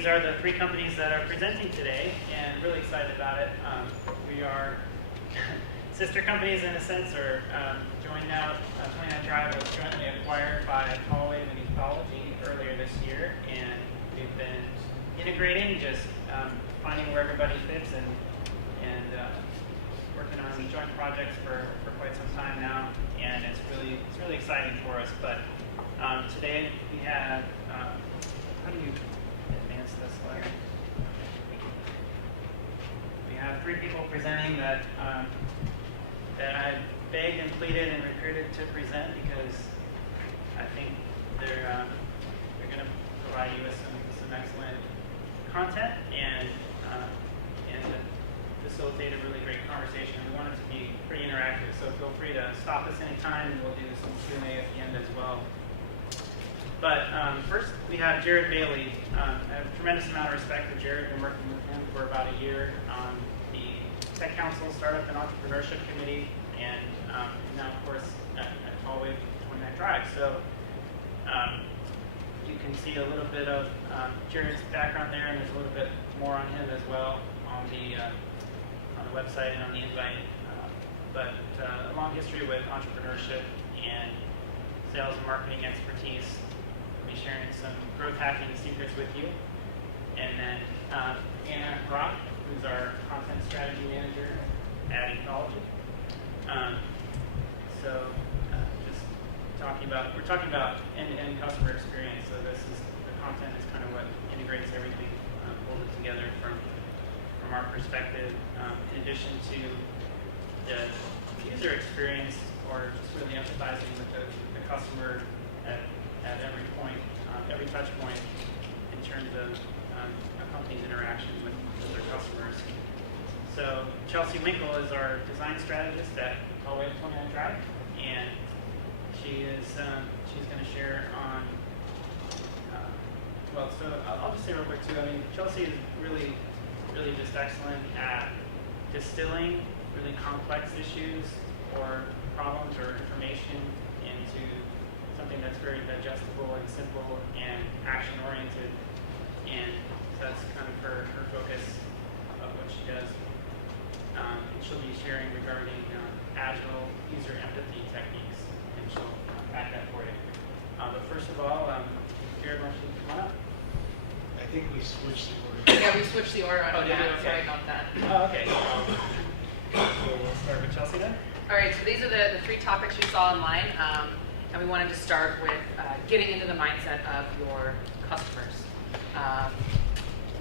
these are the three companies that are presenting today, and really excited about it. We are sister companies in a sense, or joined now. 29 Drive was jointly acquired by Callaway and Ethology earlier this year, and we've been integrating, just finding where everybody fits, and working on joint projects for quite some time now, and it's really exciting for us. But today we have how do you advance this slide? We have three people presenting that I begged and pleaded and recruited to present, because I think they're going to provide you with some excellent content and facilitate a really great conversation. We want it to be pretty interactive, so feel free to stop us anytime, and we'll do some Q&A at the end as well. But first, we have Jared Bailey. I have a tremendous amount of respect for Jared. I've been working with him for about a year on the Tech Council Startup and Entrepreneurship Committee, and now, of course, at Callaway 29 Drive. So you can see a little bit of Jared's background there, and there's a little bit more on him as well on the website and on the invite. But a long history with entrepreneurship and sales and marketing expertise. We'll be sharing some growth hacking secrets with you. And then Anna Brock, who's our content strategy manager at Ethology. We're talking about end-to-end customer experience. So the content is kind of what integrates everything, pulls it together from our perspective. In addition to the user experience, or just really empathizing with the customer at every point, every touch point in terms of a company's interaction with their customers. So Chelsea Winkle is our design strategist at Callaway 29 Drive, and she's going to share on. So I'll just say real quick too. I mean, Chelsea is really just excellent at distilling really complex issues or problems or information into something that's very digestible and simple and action-oriented. And so that's kind of her focus of what she does. And she'll be sharing regarding agile user empathy techniques, and she'll back that for you. But first of all, Jared, why don't you come on up? I think we switched the order. Yeah, we switched the order on did that. you? Okay. Sorry about that. Oh, okay. So we'll start with Chelsea then. All right, so these are the three topics you saw online, and we wanted to start with getting into the mindset of your customers.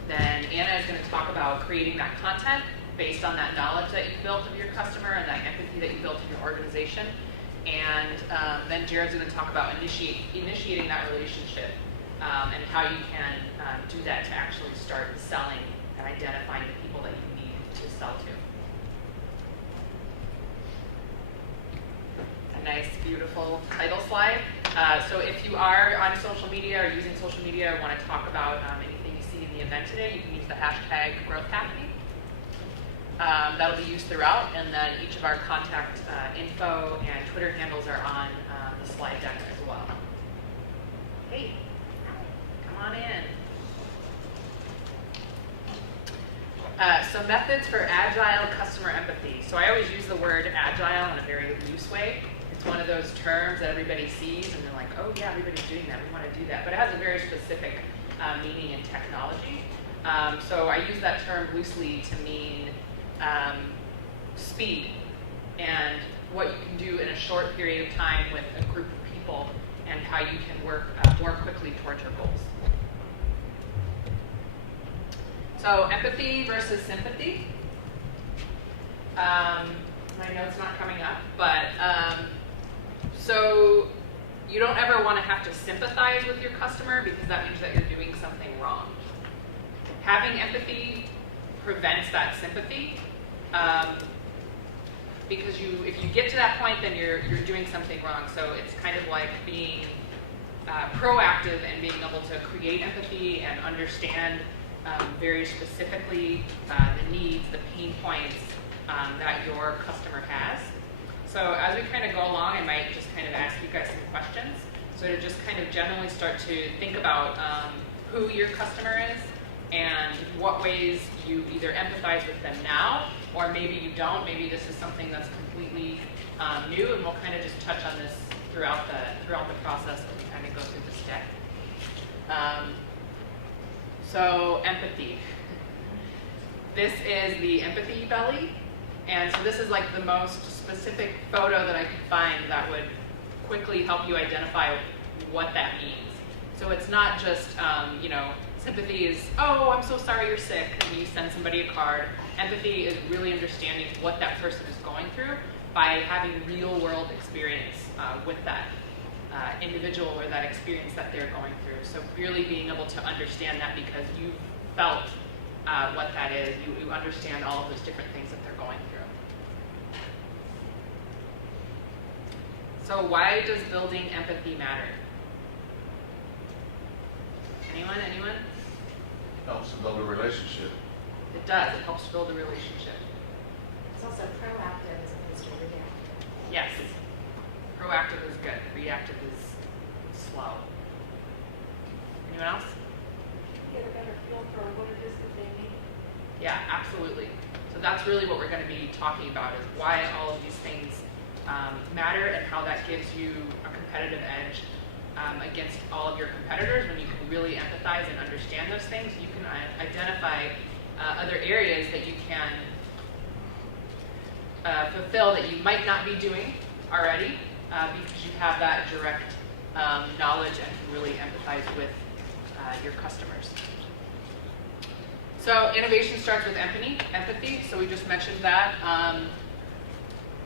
Then Anna is going to talk about creating that content based on that knowledge that you've built of your customer and that empathy that you built in your organization. And then Jared's going to talk about initiating that relationship and how you can do that to actually start selling and identifying the people that you need to sell to. A nice, beautiful title slide. So if you are on social media or using social media or want to talk about anything you see in the event today, you can use the hashtag growthhacking. That'll be used throughout, and then each of our contact info and Twitter handles are on the slide deck as well. Hey, come on in. So methods for agile customer empathy. So I always use the word agile in a very loose way. It's one of those terms that everybody sees, and they're like, oh yeah, everybody's doing that, we want to do that. But it has a very specific meaning in technology. So I use that term loosely to mean speed and what you can do in a short period of time with a group of people, and how you can work more quickly towards your goals. So empathy versus sympathy. My note's not coming up, but so you don't ever want to have to sympathize with your customer, because that means that you're doing something wrong. Having empathy prevents that sympathy, because if you get to that point, then you're doing something wrong. So it's kind of like being proactive and being able to create empathy and understand very specifically the needs, the pain points that your customer has. So as we kind of go along, I might just kind of ask you guys some questions. So to just kind of generally start to think about who your customer is and what ways you either empathize with them now, or maybe you don't. Maybe this is something that's completely new, and we'll kind of just touch on this throughout the process that we kind of go through this deck. So empathy. This is the empathy belly, and so this is like the most specific photo that I could find that would quickly help you identify what that means. So it's not just, sympathy is, oh, I'm so sorry you're sick, and you send somebody a card. Empathy is really understanding what that person is going through by having real world experience with that individual or that experience that they're going through. So really being able to understand that because you've felt what that is, you understand all of those different things that they're going through. So why does building empathy matter? Anyone? Helps to build a relationship. It does. It helps build a relationship. It's also proactive as opposed to reactive. Yes. Proactive is good. Reactive is slow. Anyone else? Get a better feel for what it is that they need. Yeah, absolutely. So that's really what we're going to be talking about is why all of these things matter and how that gives you a competitive edge against all of your competitors. When you can really empathize and understand those things, you can identify other areas that you can fulfill that you might not be doing already because you have that direct knowledge and can really empathize with your customers. So innovation starts with empathy. So we just mentioned that.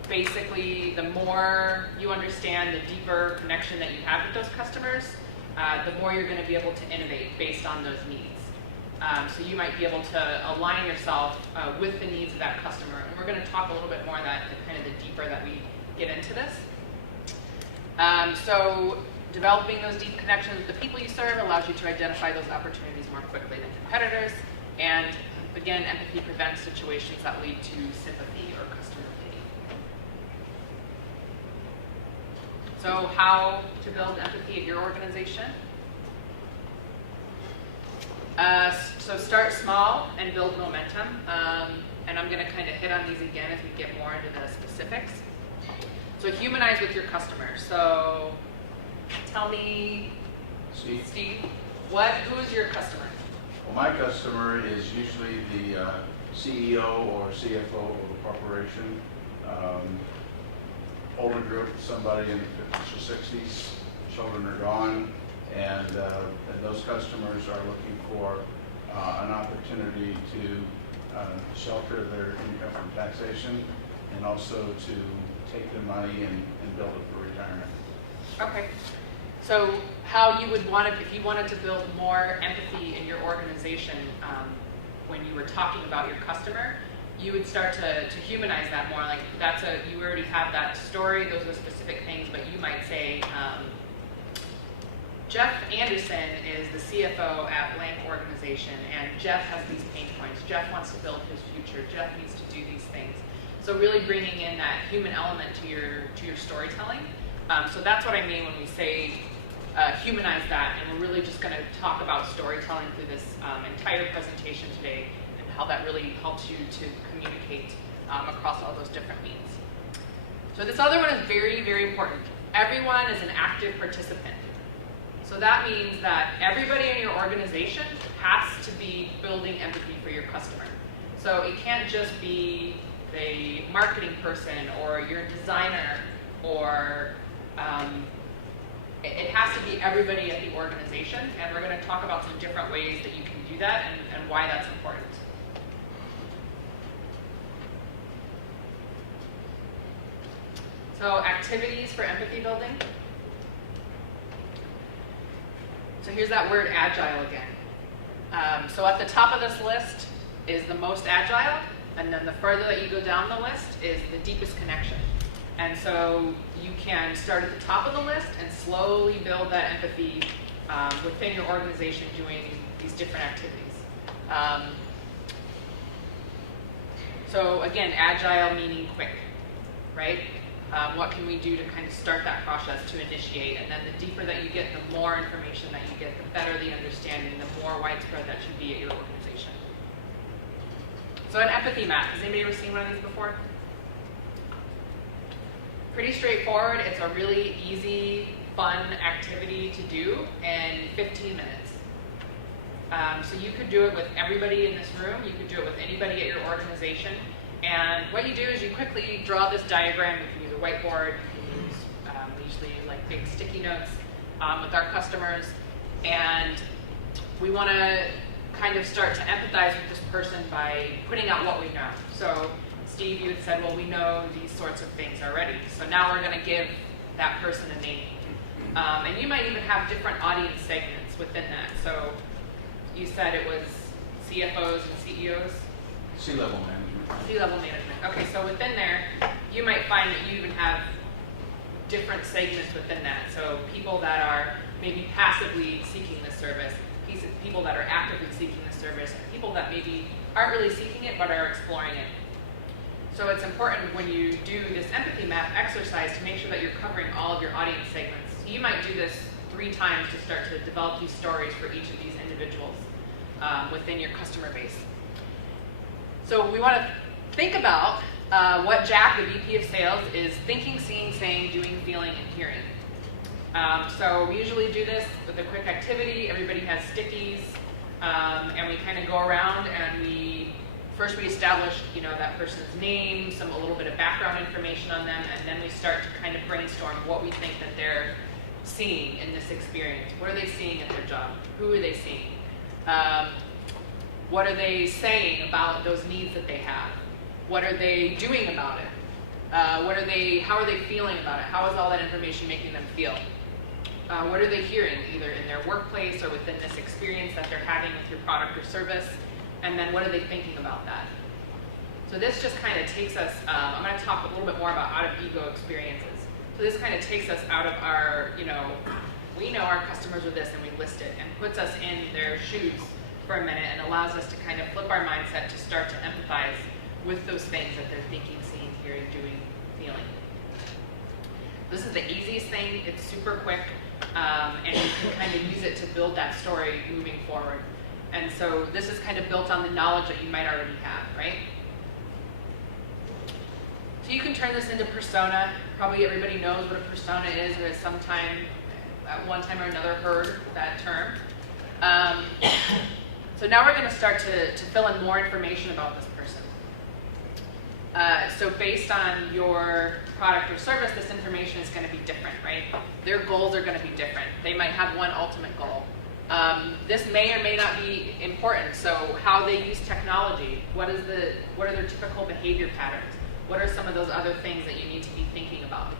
Basically, the more you understand, the deeper connection that you have with those customers, the more you're going to be able to innovate based on those needs. So you might be able to align yourself with the needs of that customer. And we're going to talk a little bit more on that, kind of the deeper that we get into this. So developing those deep connections with the people you serve allows you to identify those opportunities more quickly than competitors. And again, empathy prevents situations that lead to sympathy or customer pity. So how to build empathy at your organization? So start small and build momentum. And I'm going to kind of hit on these again as we get more into the specifics. So humanize with your customers. So tell me, Steve, who is your customer? Well, my customer is usually the CEO or CFO of a corporation, older group, somebody in the 50s or 60s, children are gone, and those customers are looking for an opportunity to shelter their income from taxation and also to take their money and build it for retirement. Okay. So how you would want to, if you wanted to build more empathy in your organization when you were talking about your customer, you would start to humanize that more. Like you already have that story, those are specific things, but you might say, Jeff Anderson is the CFO at blank organization, and Jeff has these pain points. Jeff wants to build his future. Jeff needs to do these things. So really bringing in that human element to your storytelling. So that's what I mean when we say humanize that, and we're really just going to talk about storytelling through this entire presentation today and how that really helps you to communicate across all those different means. So this other one is very, very important. Everyone is an active participant. So that means that everybody in your organization has to be building empathy for your customer. So it can't just be the marketing person or your designer or it has to be everybody at the organization, and we're going to talk about some different ways that you can do that and why that's important. So activities for empathy building. So here's that word agile again. So at the top of this list is the most agile, and then the further that you go down the list is the deepest connection. And so you can start at the top of the list and slowly build that empathy within your organization doing these different activities. So again, agile meaning quick, right? What can we do to kind of start that process to initiate? And then the deeper that you get, the more information that you get, the better the understanding, the more widespread that should be at your organization. So an empathy map, has anybody ever seen one of these before? Pretty straightforward. It's a really easy, fun activity to do in 15 minutes. So you could do it with everybody in this room. You could do it with anybody at your organization. And what you do is you quickly draw this diagram. You can use a whiteboard. You can use, we usually use like big sticky notes with our customers. And we want to kind of start to empathize with this person by putting out what we know. So Steve, you had said, well, we know these sorts of things already. So now we're going to give that person a name. And you might even have different audience segments within that. So you said it was CFOs and CEOs? C-level management. C-level management. Okay, so within there, you might find that you even have different segments within that. So people that are maybe passively seeking the service, people that are actively seeking the service, people that maybe aren't really seeking it but are exploring it. So it's important when you do this empathy map exercise to make sure that you're covering all of your audience segments. You might do this 3 times to start to develop these stories for each of these individuals within your customer base. So we want to think about what Jack, the VP of Sales, is thinking, seeing, saying, doing, feeling, and hearing. So we usually do this with a quick activity. Everybody has stickies, and we kind of go around and we establish, that person's name, a little bit of background information on them, and then we start to kind of brainstorm what we think that they're seeing in this experience. What are they seeing at their job? Who are they seeing? What are they saying about those needs that they have? What are they doing about it? How are they feeling about it? How is all that information making them feel? What are they hearing, either in their workplace or within this experience that they're having with your product or service? And then what are they thinking about that? So this just kind of takes us, I'm going to talk a little bit more about out-of-ego experiences. So this kind of takes us out of our, we know our customers are this and we list it, and puts us in their shoes for a minute and allows us to kind of flip our mindset to start to empathize with those things that they're thinking, seeing, hearing, doing, feeling. This is the easiest thing. It's super quick, and you can kind of use it to build that story moving forward. And so this is kind of built on the knowledge that you might already have, right? So you can turn this into persona. Probably everybody knows what a persona is, or has sometime, at one time or another, heard that term. So now we're going to start to fill in more information about this person. So based on your product or service, this information is going to be different, right? Their goals are going to be different. They might have one ultimate goal. This may or may not be important. So how they use technology, what are their typical behavior patterns? What are some of those other things that you need to be thinking about?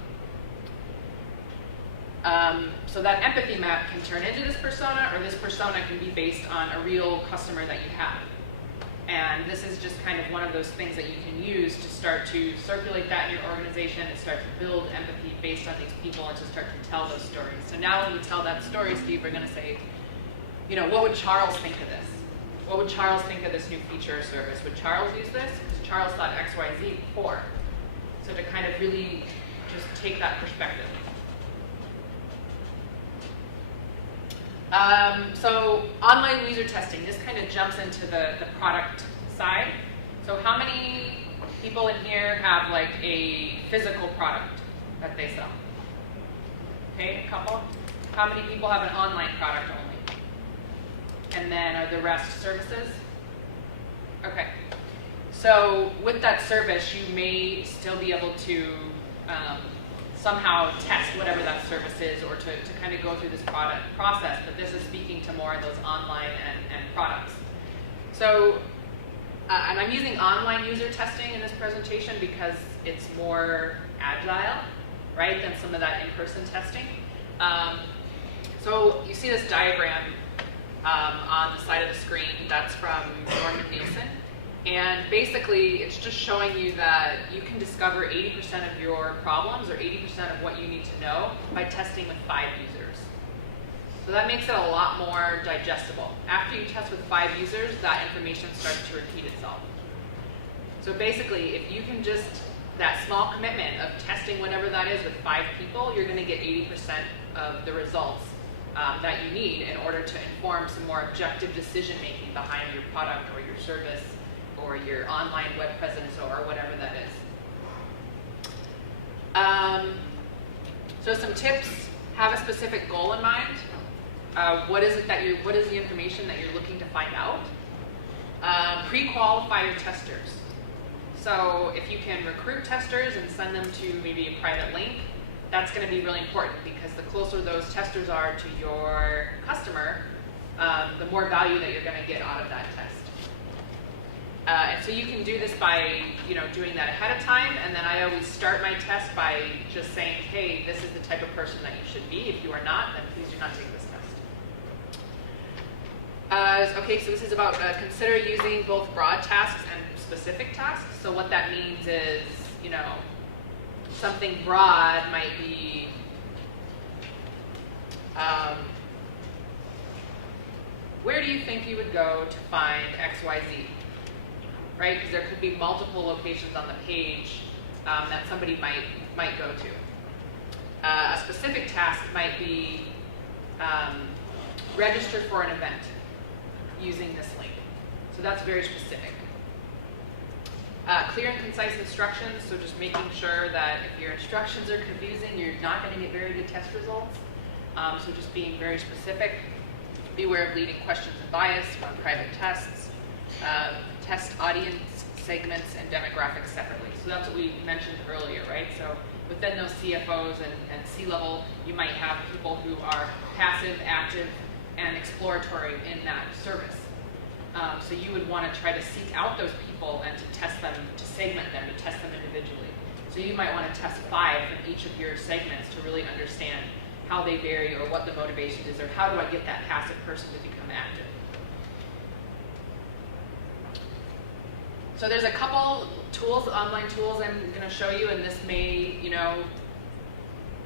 So that empathy map can turn into this persona, or this persona can be based on a real customer that you have. And this is just kind of one of those things that you can use to start to circulate that in your organization and start to build empathy based on these people and to start to tell those stories. So now when we tell that story, Steve, we're going to say, what would Charles think of this? What would Charles think of this new feature or service? Would Charles use this? Because Charles thought X, Y, Z before. So to kind of really just take that perspective. So online user testing, this kind of jumps into the product side. So how many people in here have like a physical product that they sell? Okay, a couple. How many people have an online product only? And then are the rest services? Okay. So with that service, you may still be able to somehow test whatever that service is, or to kind of go through this product process, but this is speaking to more of those online and products. So, and I'm using online user testing in this presentation because it's more agile, right, than some of that in-person testing. So you see this diagram on the side of the screen. That's from Norman Nielsen. And basically, it's just showing you that you can discover 80% of your problems, or 80% of what you need to know, by testing with 5 users. So that makes it a lot more digestible. After you test with 5 users, that information starts to repeat itself. So basically, if you can just, that small commitment of testing whatever that is with 5 people, you're going to get 80% of the results that you need in order to inform some more objective decision making behind your product or your service or your online web presence or whatever that is. So some tips: have a specific goal in mind. What is the information that you're looking to find out? Pre-qualify your testers. So if you can recruit testers and send them to maybe a private link, that's going to be really important, because the closer those testers are to your customer, the more value that you're going to get out of that test. And so you can do this by, doing that ahead of time. And then I always start my test by just saying, hey, this is the type of person that you should be. If you are not, then please do not take this test. Okay, so this is about consider using both broad tasks and specific tasks. So what that means is, something broad might be where do you think you would go to find XYZ? Right? Because there could be multiple locations on the page that somebody might go to. A specific task might be register for an event using this link. So that's very specific. Clear and concise instructions, so just making sure that if your instructions are confusing, you're not going to get very good test results. So just being very specific. Beware of leading questions and bias on private tests. Test audience segments and demographics separately. So that's what we mentioned earlier, right? So within those CFOs and C-level, you might have people who are passive, active, and exploratory in that service. So you would want to try to seek out those people and to test them, to segment them, to test them individually. So you might want to test 5 from each of your segments to really understand how they vary or what the motivation is, or how do I get that passive person to become active. So there's a couple tools, online tools I'm going to show you, and this may,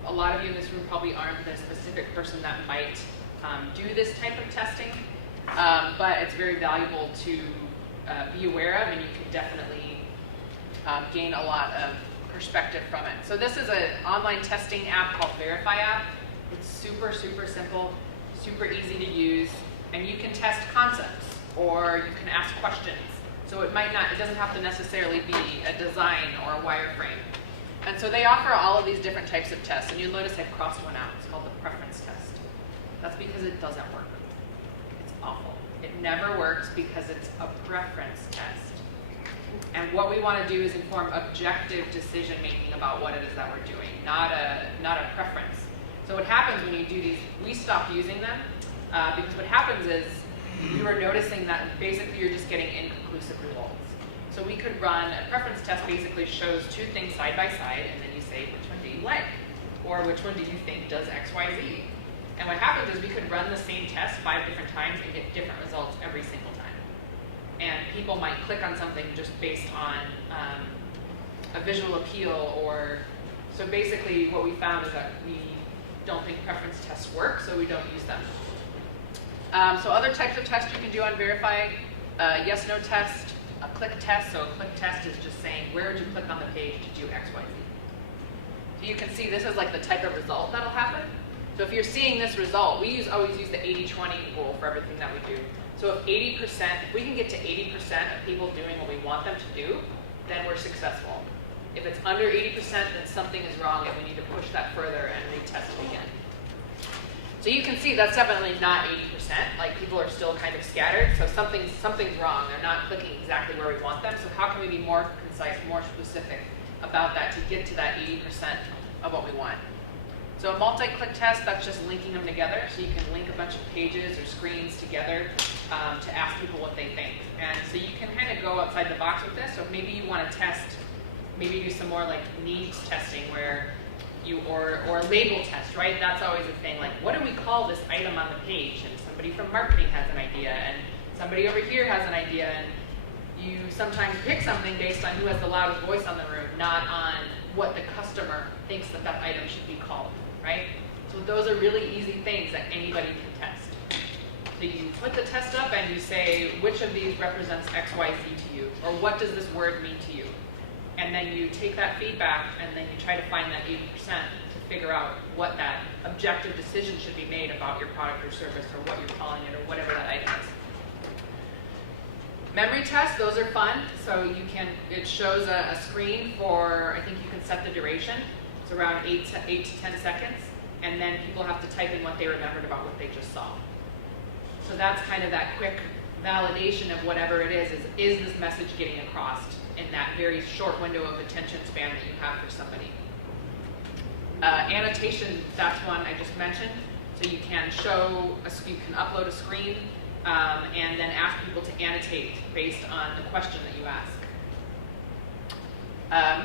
a lot of you in this room probably aren't the specific person that might do this type of testing, but it's very valuable to be aware of, and you can definitely gain a lot of perspective from it. So this is an online testing app called Verify app. It's super, super simple, super easy to use, and you can test concepts, or you can ask questions. So it doesn't have to necessarily be a design or a wireframe. And so they offer all of these different types of tests, and you'll notice I've crossed one out. It's called the preference test. That's because it doesn't work. It's awful. It never works because it's a preference test. And what we want to do is inform objective decision making about what it is that we're doing, not a preference. So what happens when you do these, we stopped using them because what happens is we were noticing that basically you're just getting inconclusive results. So we could run a preference test, basically shows 2 things side by side, and then you say, which one do you like? Or which one do you think does X, Y, Z? And what happens is we could run the same test 5 different times and get different results every single time. And people might click on something just based on a visual appeal, or, so basically what we found is that we don't think preference tests work, so we don't use them. So other types of tests you can do on Verify, yes, no test, a click test. So a click test is just saying, where would you click on the page to do X, Y, Z? So you can see this is like the type of result that'll happen. So if you're seeing this result, we always use the 80-20 rule for everything that we do. So if we can get to 80% of people doing what we want them to do, then we're successful. If it's under 80%, then something is wrong and we need to push that further and retest it again. So you can see that's definitely not 80%, like people are still kind of scattered, so something's wrong. They're not clicking exactly where we want them, so how can we be more concise, more specific about that to get to that 80% of what we want? So a multi-click test, that's just linking them together, so you can link a bunch of pages or screens together to ask people what they think. And so you can kind of go outside the box with this, so maybe you want to test, maybe do some more like needs testing where or a label test, right? That's always a thing. Like, what do we call this item on the page? And somebody from marketing has an idea, and somebody over here has an idea, and you sometimes pick something based on who has the loudest voice on the room, not on what the customer thinks that item should be called, right? So those are really easy things that anybody can test. So you put the test up and you say, which of these represents X, Y, Z to you? Or what does this word mean to you? And then you take that feedback and then you try to find that 80% to figure out what that objective decision should be made about your product or service or what you're calling it or whatever that item Memory tests, those are fun. So it shows a screen for, I think you can set the duration. It's around 8 to 10 seconds. And then people have to type in what they remembered about what they just saw. So that's kind of that quick validation of whatever it is this message getting across in that very short window of attention span that you have for somebody. Annotation, that's one I just mentioned. So you can upload a screen and then ask people to annotate based on the question that you ask.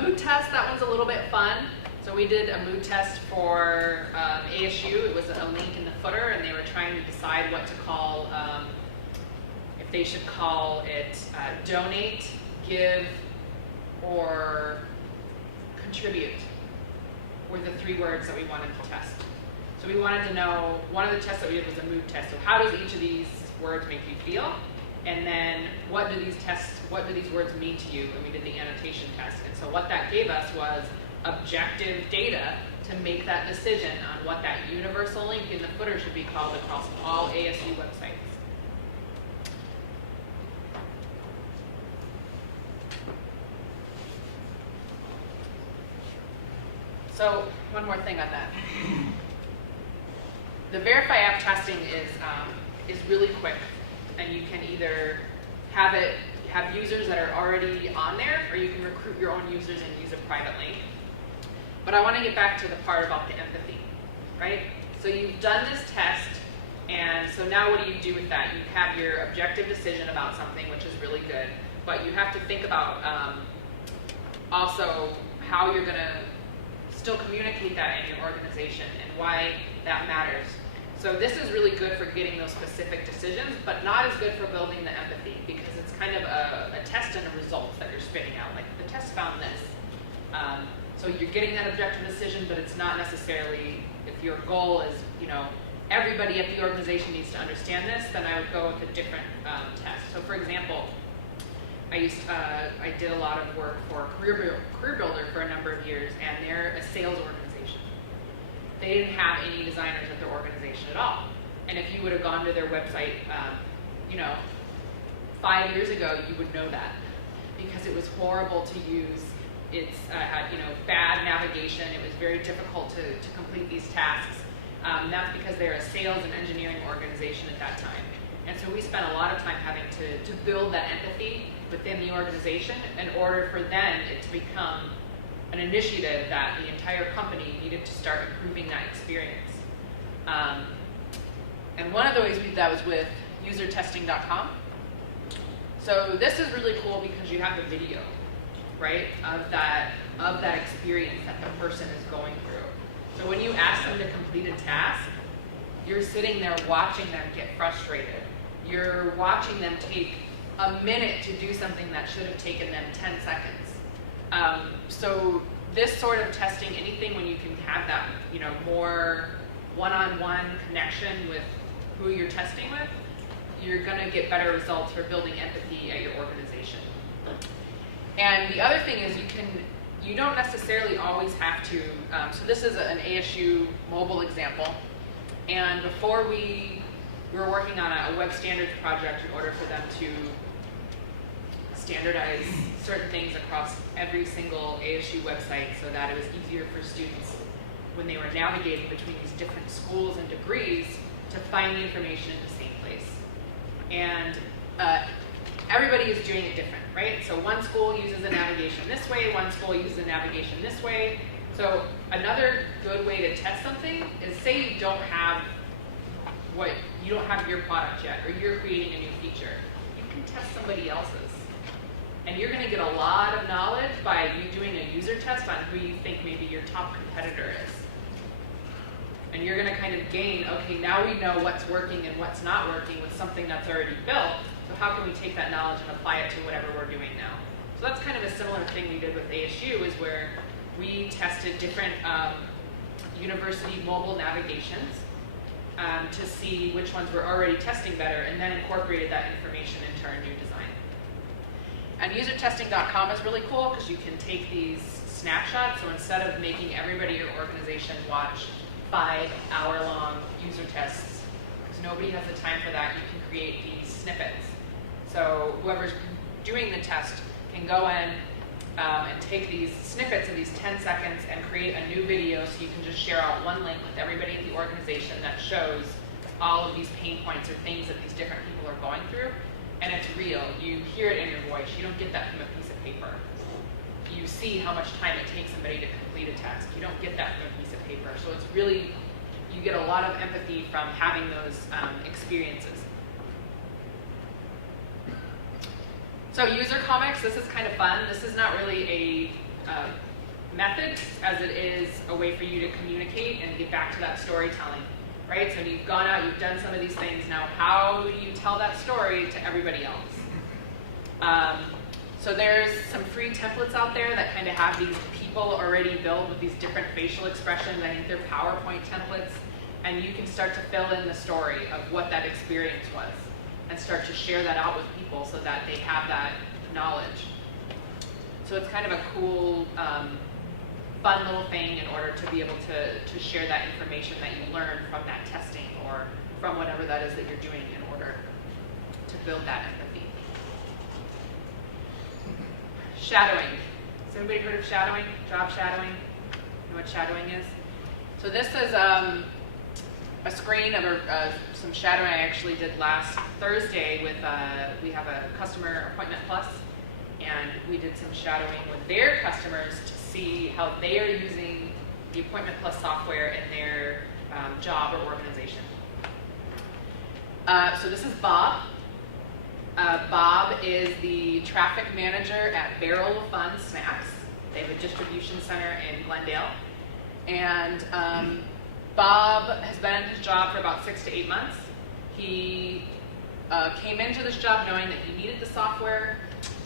Mood test, that one's a little bit fun. So we did a mood test for ASU. It was a link in the footer, and they were trying to decide what to call, if they should call it donate, give, or contribute were the 3 words that we wanted to test. So we wanted to know, one of the tests that we did was a mood test. So how does each of these words make you feel? And then what do these words mean to you? And we did the annotation test. And so what that gave us was objective data to make that decision on what that universal link in the footer should be called across all ASU websites. So one more thing on that. The Verify app testing is really quick, and you can either have users that are already on there, or you can recruit your own users and use a private link. But I want to get back to the part about the empathy, right? So you've done this test, and so now what do you do with that? You have your objective decision about something, which is really good, but you have to think about also how you're going to still communicate that in your organization and why that matters. So this is really good for getting those specific decisions, but not as good for building the empathy, because it's kind of a test and a result that you're spitting out. Like, the test found this. So you're getting that objective decision, but it's not necessarily, if your goal is, everybody at the organization needs to understand this, then I would go with a different test. So for example, I did a lot of work for Career Builder for a number of years, and they're a sales organization. They didn't have any designers at their organization at all. And if you would have gone to their website, 5 years ago, you would know that, because it was horrible to use. It's had bad navigation. It was very difficult to complete these tasks. That's because they're a sales and engineering organization at that time. And so we spent a lot of time having to build that empathy within the organization in order for then it to become an initiative that the entire company needed to start improving that experience. And one of the ways we did that was with usertesting.com. So this is really cool because you have the video, right, of that experience that the person is going through. So when you ask them to complete a task, you're sitting there watching them get frustrated. You're watching them take a minute to do something that should have taken them 10 seconds. So this sort of testing, anything when you can have that, more one-on-one connection with who you're testing with, you're going to get better results for building empathy at your organization. And the other thing is you don't necessarily always have to, so this is an ASU mobile example, and before we were working on a web standards project in order for them to standardize certain things across every single ASU website so that it was easier for students when they were navigating between these different schools and degrees to find the information in the same place. And everybody is doing it different, right? So one school uses the navigation this way, one school uses the navigation this way. So another good way to test something is, say you don't have your product yet, or you're creating a new feature. You can test somebody else's. And you're going to get a lot of knowledge by you doing a user test on who you think maybe your top competitor is. And you're going to kind of gain, okay, now we know what's working and what's not working with something that's already built. So how can we take that knowledge and apply it to whatever we're doing now? So that's kind of a similar thing we did with ASU, is where we tested different university mobile navigations to see which ones were already testing better, and then incorporated that information into our new design. And usertesting.com is really cool because you can take these snapshots. So instead of making everybody in your organization watch 5-hour-long user tests, because nobody has the time for that, you can create these snippets. So whoever's doing the test can go in and take these snippets of these 10 seconds and create a new video, so you can just share out one link with everybody in the organization that shows all of these pain points or things that these different people are going through. And it's real. You hear it in your voice. You don't get that from a piece of paper. You see how much time it takes somebody to complete a task. You don't get that from a piece of paper. So it's really, you get a lot of empathy from having those experiences. So user comics, this is kind of fun. This is not really a method as it is a way for you to communicate and get back to that storytelling, right? So you've gone out, you've done some of these things. Now, how do you tell that story to everybody else? So there's some free templates out there that kind of have these people already built with these different facial expressions. I think they're PowerPoint templates. And you can start to fill in the story of what that experience was and start to share that out with people so that they have that knowledge. So it's kind of a cool, fun little thing in order to be able to share that information that you learned from that testing or from whatever that is that you're doing in order to build that empathy. Shadowing. Has anybody heard of shadowing? Job shadowing? Know what shadowing is? So this is a screen of some shadowing I actually did last Thursday with, we have a customer Appointment Plus, and we did some shadowing with their customers to see how they are using the Appointment Plus software in their job or organization. So this is Bob. Bob is the traffic manager at Barrel of Fun Snacks. They have a distribution center in Glendale. And Bob has been in his job for about 6 to 8 months. He came into this job knowing that he needed the software.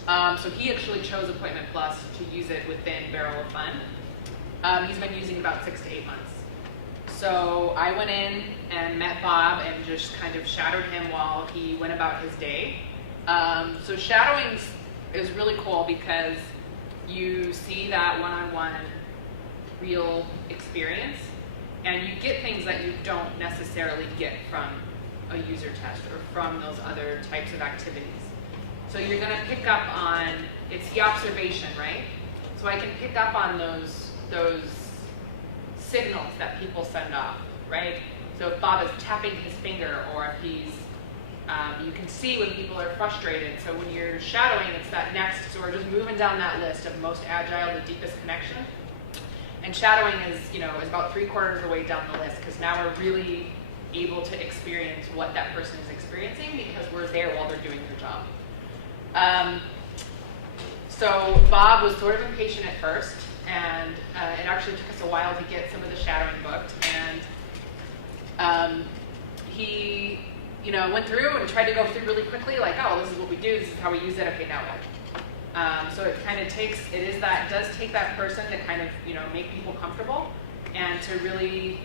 So he actually chose Appointment Plus to use it within Barrel of Fun. He's been using about 6 to 8 months. So I went in and met Bob and just kind of shadowed him while he went about his day. So shadowing is really cool because you see that one-on-one real experience, and you get things that you don't necessarily get from a user test or from those other types of activities. So you're going to pick up on, it's the observation, right? So I can pick up on those signals that people send off, right? So if Bob is tapping his finger, or if he's, you can see when people are frustrated. So when you're shadowing, it's that next, so we're just moving down that list of most agile to deepest connection. And shadowing is, is about 3/4 of the way down the list, because now we're really able to experience what that person is experiencing because we're there while they're doing their job. So Bob was sort of impatient at first, and it actually took us a while to get some of the shadowing booked. And he, went through and tried to go through really quickly, like, oh, this is what we do, this is how we use it, okay, now what? So it kind of takes, does take that person to kind of, make people comfortable and to really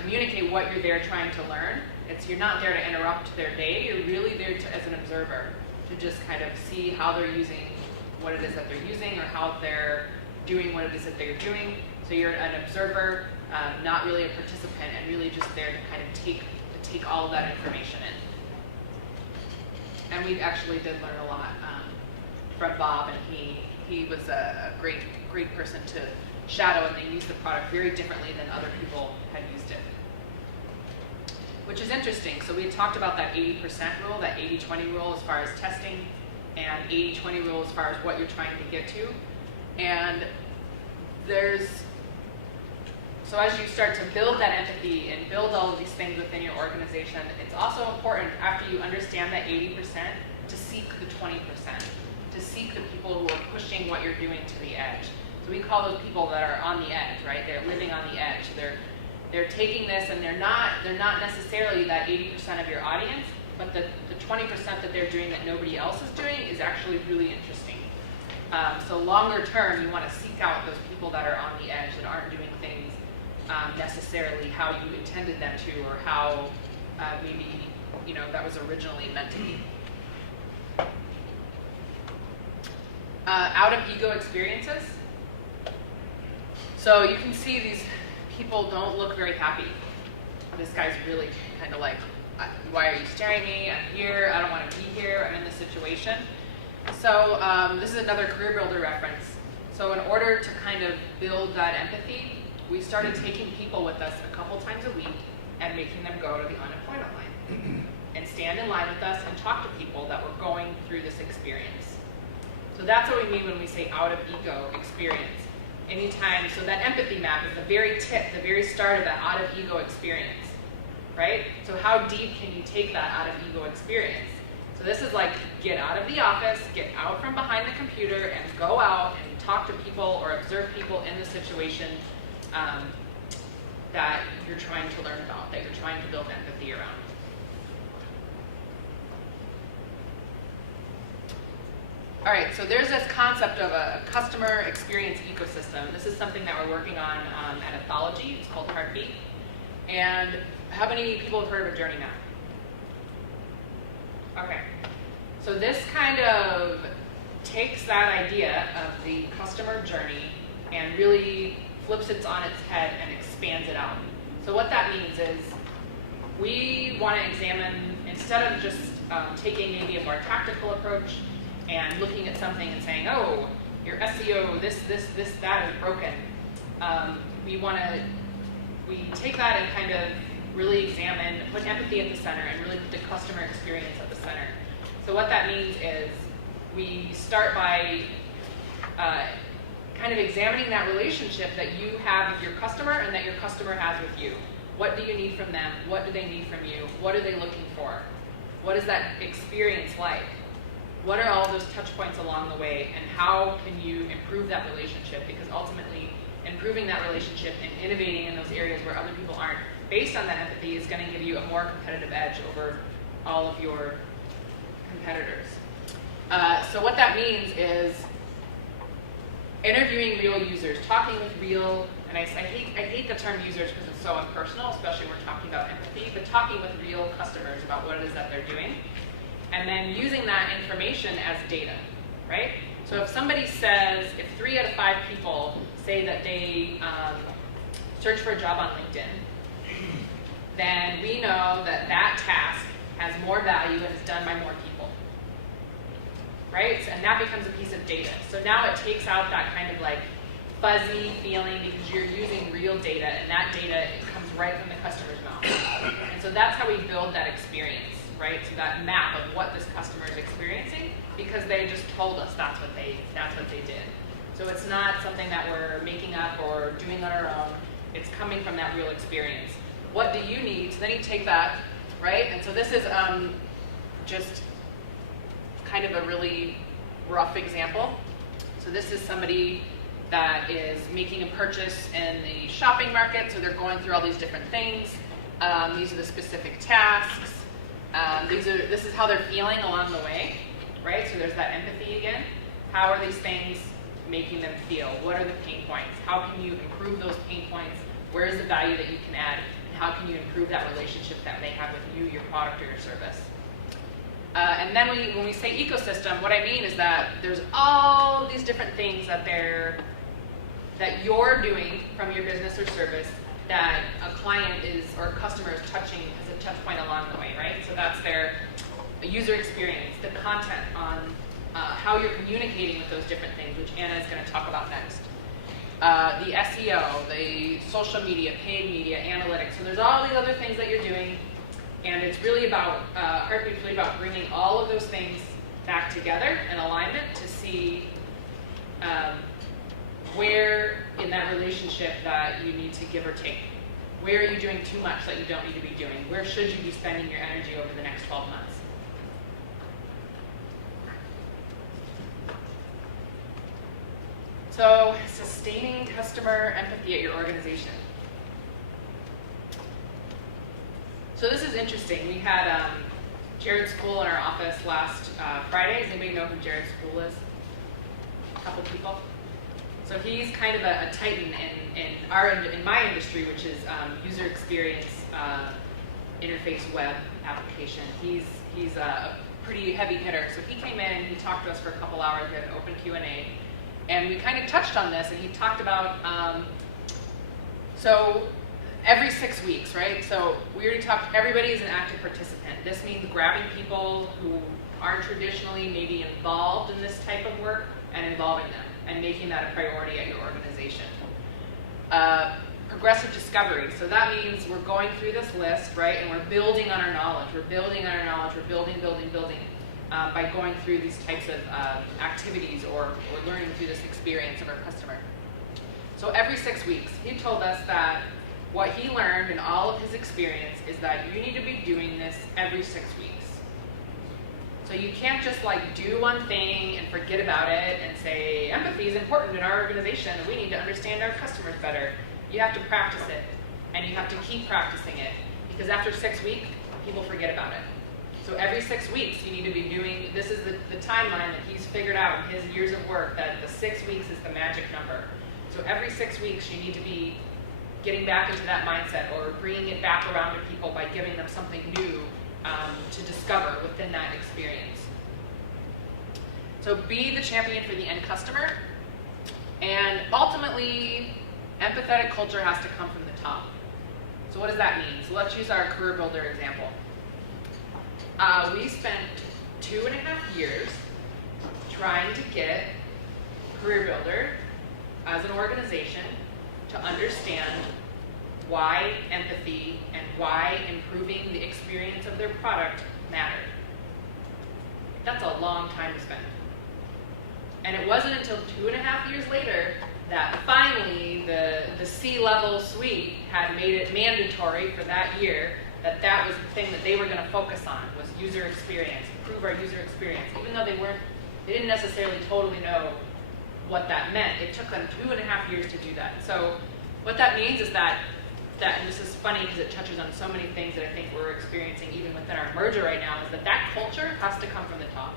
communicate what you're there trying to learn. You're not there to interrupt their day, you're really there as an observer to just kind of see how they're using what it is that they're using, or how they're doing what it is that they're doing. So you're an observer, not really a participant, and really just there to kind of take all of that information in. And we actually did learn a lot from Bob, and he was a great person to shadow, and they used the product very differently than other people had used it, which is interesting. So we had talked about that 80% rule, that 80-20 rule as far as testing, and 80-20 rule as far as what you're trying to get to. And so as you start to build that empathy and build all of these things within your organization, it's also important, after you understand that 80%, to seek the 20%, to seek the people who are pushing what you're doing to the edge. So we call those people that are on the edge, right? They're living on the edge. They're taking this, and they're not necessarily that 80% of your audience, but the 20% that they're doing that nobody else is doing is actually really interesting. So longer term, you want to seek out those people that are on the edge, that aren't doing things necessarily how you intended them to, or how maybe that was originally meant to be. Out of ego experiences. So you can see these people don't look very happy. This guy's really kind of like Why are you staring at me? I'm here. I don't want to be here. I'm in this situation. So this is another career builder reference. So in order to kind of build that empathy, we started taking people with us a couple times a week and making them go to the unemployment line and stand in line with us and talk to people that were going through this experience. So that's what we mean when we say out of ego experience. Anytime, so that empathy map is the very tip, the very start of that out of ego experience, right? So how deep can you take that out of ego experience? So this is like get out of the office, get out from behind the computer and go out and talk to people or observe people in the situation that you're trying to learn about, that you're trying to build empathy around. All right, so there's this concept of a customer experience ecosystem. This is something that we're working on at Anthology. It's called Heartbeat. And how many people have heard of a journey map? Okay, so this kind of takes that idea of the customer journey and really flips it on its head and expands it out. So what that means is we want to examine, instead of just taking maybe a more tactical approach and looking at something and saying, oh, your SEO, that is broken. We take that and kind of really examine, put empathy at the center and really put the customer experience at the center. So what that means is we start by kind of examining that relationship that you have with your customer and that your customer has with you. What do you need from them? What do they need from you? What are they looking for? What is that experience like? What are all those touch points along the way, and how can you improve that relationship? Because ultimately, improving that relationship and innovating in those areas where other people aren't, based on that empathy, is going to give you a more competitive edge over all of your competitors. So what that means is interviewing real users, talking with real, and I hate the term users because it's so impersonal, especially when we're talking about empathy, but talking with real customers about what it is that they're doing, and then using that information as data, right? So if somebody says, if 3 out of 5 people say that they search for a job on LinkedIn, then we know that that task has more value and is done by more people, right? And that becomes a piece of data. So now it takes out that kind of like fuzzy feeling because you're using real data, and that data comes right from the customer's mouth. And so that's how we build that experience, right? So that map of what this customer is experiencing, because they just told us that's what they did. So it's not something that we're making up or doing on our own. It's coming from that real experience. What do you need? So then you take that, right? And so this is just kind of a really rough example. So this is somebody that is making a purchase in the shopping market. So they're going through all these different things. These are the specific tasks. This is how they're feeling along the way, right? So there's that empathy again. How are these things making them feel? What are the pain points? How can you improve those pain points? Where is the value that you can add? And how can you improve that relationship that they have with you, your product, or your service? And then when we say ecosystem, what I mean is that there's all these different things that you're doing from your business or service that a client is or a customer is touching as a touch point along the way, right? So that's their user experience, the content on how you're communicating with those different things, which Anna is going to talk about next. The SEO, the social media, paid media, analytics. So there's all these other things that you're doing, and it's really about, Heartbeat's really about bringing all of those things back together in alignment to see where in that relationship that you need to give or take. Where are you doing too much that you don't need to be doing? Where should you be spending your energy over the next 12 months? So, sustaining customer empathy at your organization. So this is interesting. We had Jared School in our office last Friday. Does anybody know who Jared School is? A couple people. So he's kind of a titan in my industry, which is user experience interface web application. He's a pretty heavy hitter. So he came in, he talked to us for a couple hours. We had an open Q&A. And we kind of touched on this, and he talked about, so every 6 weeks, right? So we already talked, everybody is an active participant. This means grabbing people who aren't traditionally maybe involved in this type of work and involving them and making that a priority at your organization. Progressive discovery. So that means we're going through this list, right? And we're building on our knowledge. We're building on our knowledge. We're building by going through these types of activities or learning through this experience of our customer. So every 6 weeks, he told us that what he learned in all of his experience is that you need to be doing this every 6 weeks. So you can't just like do one thing and forget about it and say, empathy is important in our organization and we need to understand our customers better. You have to practice it, and you have to keep practicing it, because after 6 weeks, people forget about it. So every 6 weeks, you need to be doing, this is the timeline that he's figured out in his years of work, that the 6 weeks is the magic number. So every 6 weeks, you need to be getting back into that mindset or bringing it back around to people by giving them something new to discover within that experience. So be the champion for the end customer, and ultimately, empathetic culture has to come from the top. So what does that mean? So let's use our Career Builder example. We spent 2.5 years trying to get Career Builder as an organization to understand why empathy and why improving the experience of their product mattered. That's a long time to spend. And it wasn't until 2.5 years later that finally the C-level suite had made it mandatory for that year that was the thing that they were going to focus on, was user experience, improve our user experience, even though they didn't necessarily totally know what that meant. It took them 2.5 years to do that. So what that means is that and this is funny because it touches on so many things that I think we're experiencing even within our merger right now, is that culture has to come from the top.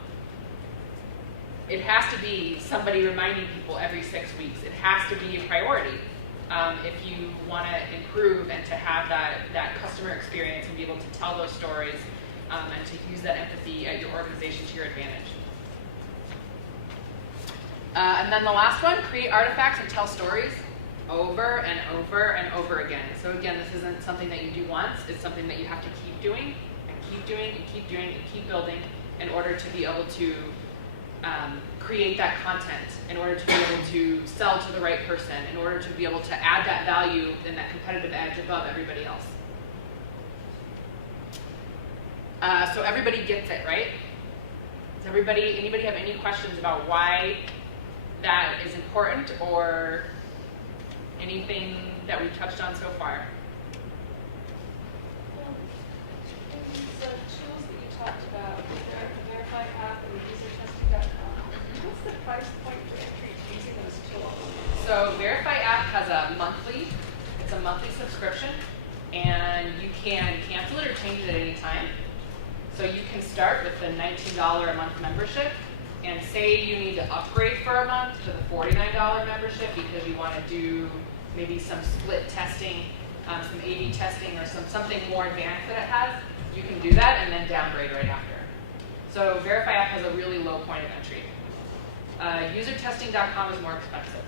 It has to be somebody reminding people every 6 weeks. It has to be a priority if you want to improve and to have that customer experience and be able to tell those stories and to use that empathy at your organization to your advantage. And then the last one, create artifacts and tell stories over and over and over again. So again, this isn't something that you do once. It's something that you have to keep doing and keep doing and keep doing and keep building in order to be able to create that content, in order to be able to sell to the right person, in order to be able to add that value and that competitive edge above everybody else. So everybody gets it, right? Does anybody have any questions about why that is important or anything that we've touched on so far? In these tools that you talked about, the Verify app and usertesting.com, what's the price point for entry using those tools? So Verify app has a monthly subscription, and you can cancel it or change it at any time. So you can start with the $19 a month membership, and say you need to upgrade for a month to the $49 membership because you want to do maybe some split testing, some A/B testing, or something more advanced that it has, you can do that and then downgrade right after. So Verify app has a really low point of entry. Usertesting.com is more expensive.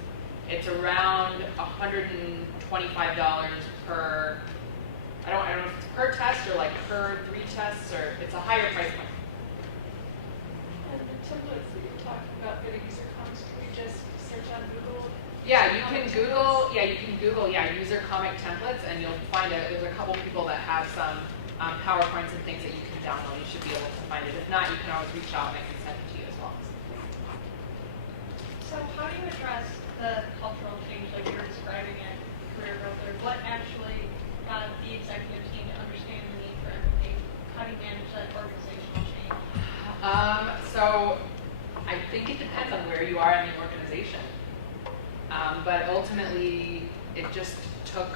It's around $125 per, I don't know if it's per test or like per 3 tests, or it's a higher price point. And the templates that you're talking about getting user comments, can we just search on Google? Yeah, you can Google user comment templates, and you'll find there's a couple people that have some PowerPoints and things that you can download. You should be able to find it. If not, you can always reach out and I can send it to you as well. So how do you address the cultural change like you're describing at Career Builder? What actually got the executive team to understand the need for empathy? How do you manage that organizational change? So I think it depends on where you are in the organization. But ultimately, it just took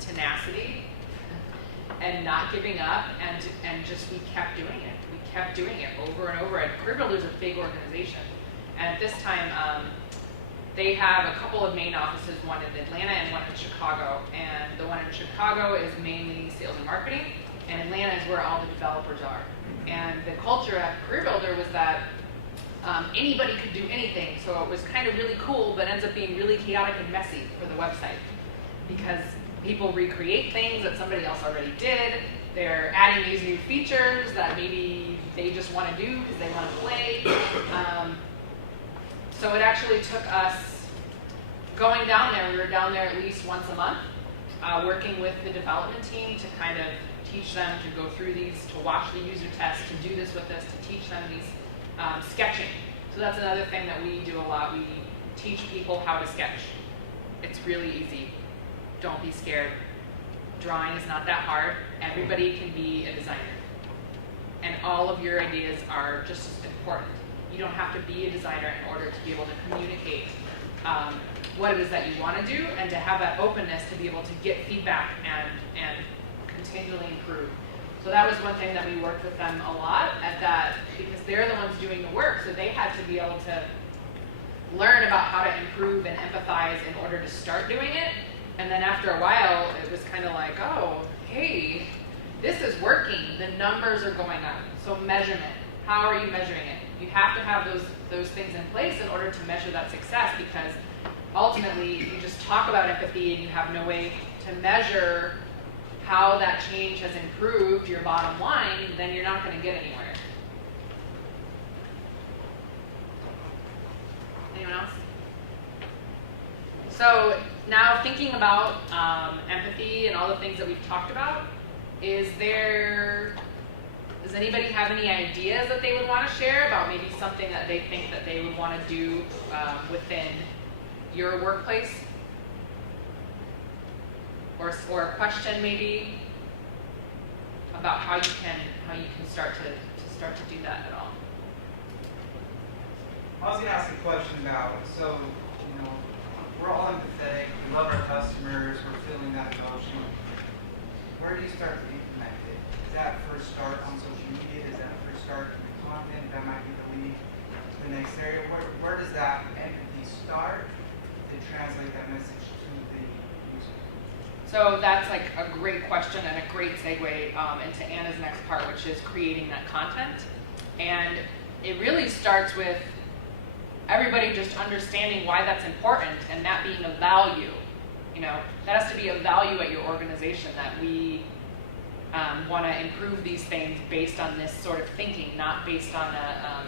tenacity and not giving up, and we kept doing it. We kept doing it over and over. And Career Builder is a big organization. And at this time, they have a couple of main offices, one in Atlanta and one in Chicago. And the one in Chicago is mainly sales and marketing, and Atlanta is where all the developers are. And the culture at Career Builder was that anybody could do anything, so it was kind of really cool, but ends up being really chaotic and messy for the website, because people recreate things that somebody else already did. They're adding these new features that maybe they just want to do because they want to play. So it actually took us going down there. We were down there at least once a month, working with the development team to kind of teach them to go through these, to watch the user tests, to do this with us, to teach them these sketching. So that's another thing that we do a lot. We teach people how to sketch. It's really easy. Don't be scared. Drawing is not that hard. Everybody can be a designer. And all of your ideas are just as important. You don't have to be a designer in order to be able to communicate what it is that you want to do, and to have that openness to be able to get feedback and continually improve. So that was one thing that we worked with them a lot at that, because they're the ones doing the work, so they had to be able to learn about how to improve and empathize in order to start doing it. And then after a while, it was kind of like, oh, hey, this is working. The numbers are going up. So measurement. How are you measuring it? You have to have those things in place in order to measure that success, because ultimately, if you just talk about empathy and you have no way to measure how that change has improved your bottom line, then you're not going to get anywhere. Anyone else? So now thinking about empathy and all the things that we've talked about, does anybody have any ideas that they would want to share about maybe something that they think that they would want to do within your workplace? Or a question maybe about how you can start to do that at all. I was going to ask a question about, so, we're all empathetic, we love our customers, we're feeling that emotion. Where do you start to implement it? Is that first start on social media? Is that first start in the content? That might be the lead to the next area. Where does that empathy start to translate that message to the user? So that's like a great question and a great segue into Anna's next part, which is creating that content. And it really starts with everybody just understanding why that's important, and that being a value. That has to be a value at your organization, that we want to improve these things based on this sort of thinking, not based on a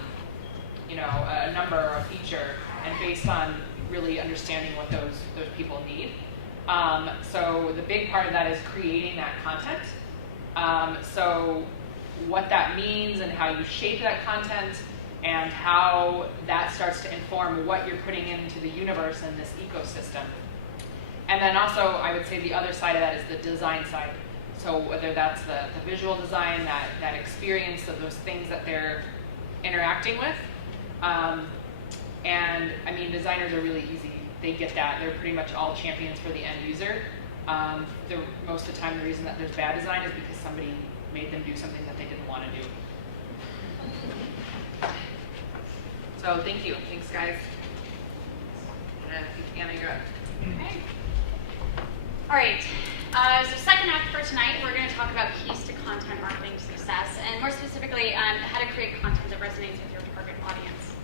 number or a feature, and based on really understanding what those people need. So the big part of that is creating that content. So what that means and how you shape that content, and how that starts to inform what you're putting into the universe and this ecosystem. And then also, I would say the other side of that is the design side. So whether that's the visual design, that experience of those things that they're interacting with. And I mean, designers are really easy. They get that. They're pretty much all champions for the end user. Most of the time, the reason that there's bad design is because somebody made them do something that they didn't want to do. So thank you. Thanks, guys. Anna, you're up. Okay. All right. So second act for tonight, we're going to talk about keys to content marketing success, and more specifically, how to create content that resonates with your target audience.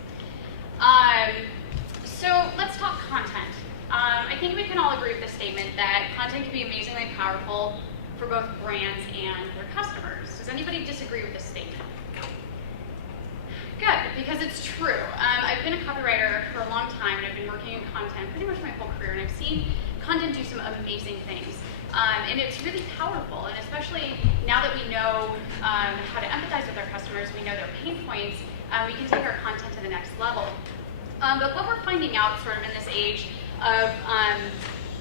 So let's talk content. I think we can all agree with the statement that content can be amazingly powerful for both brands and their customers. Does anybody disagree with this statement? Good, because it's true. I've been a copywriter for a long time, and I've been working in content pretty much my whole career, and I've seen content do some amazing things. And it's really powerful, and especially now that we know how to empathize with our customers, we know their pain points, we can take our content to the next level. But what we're finding out sort of in this age of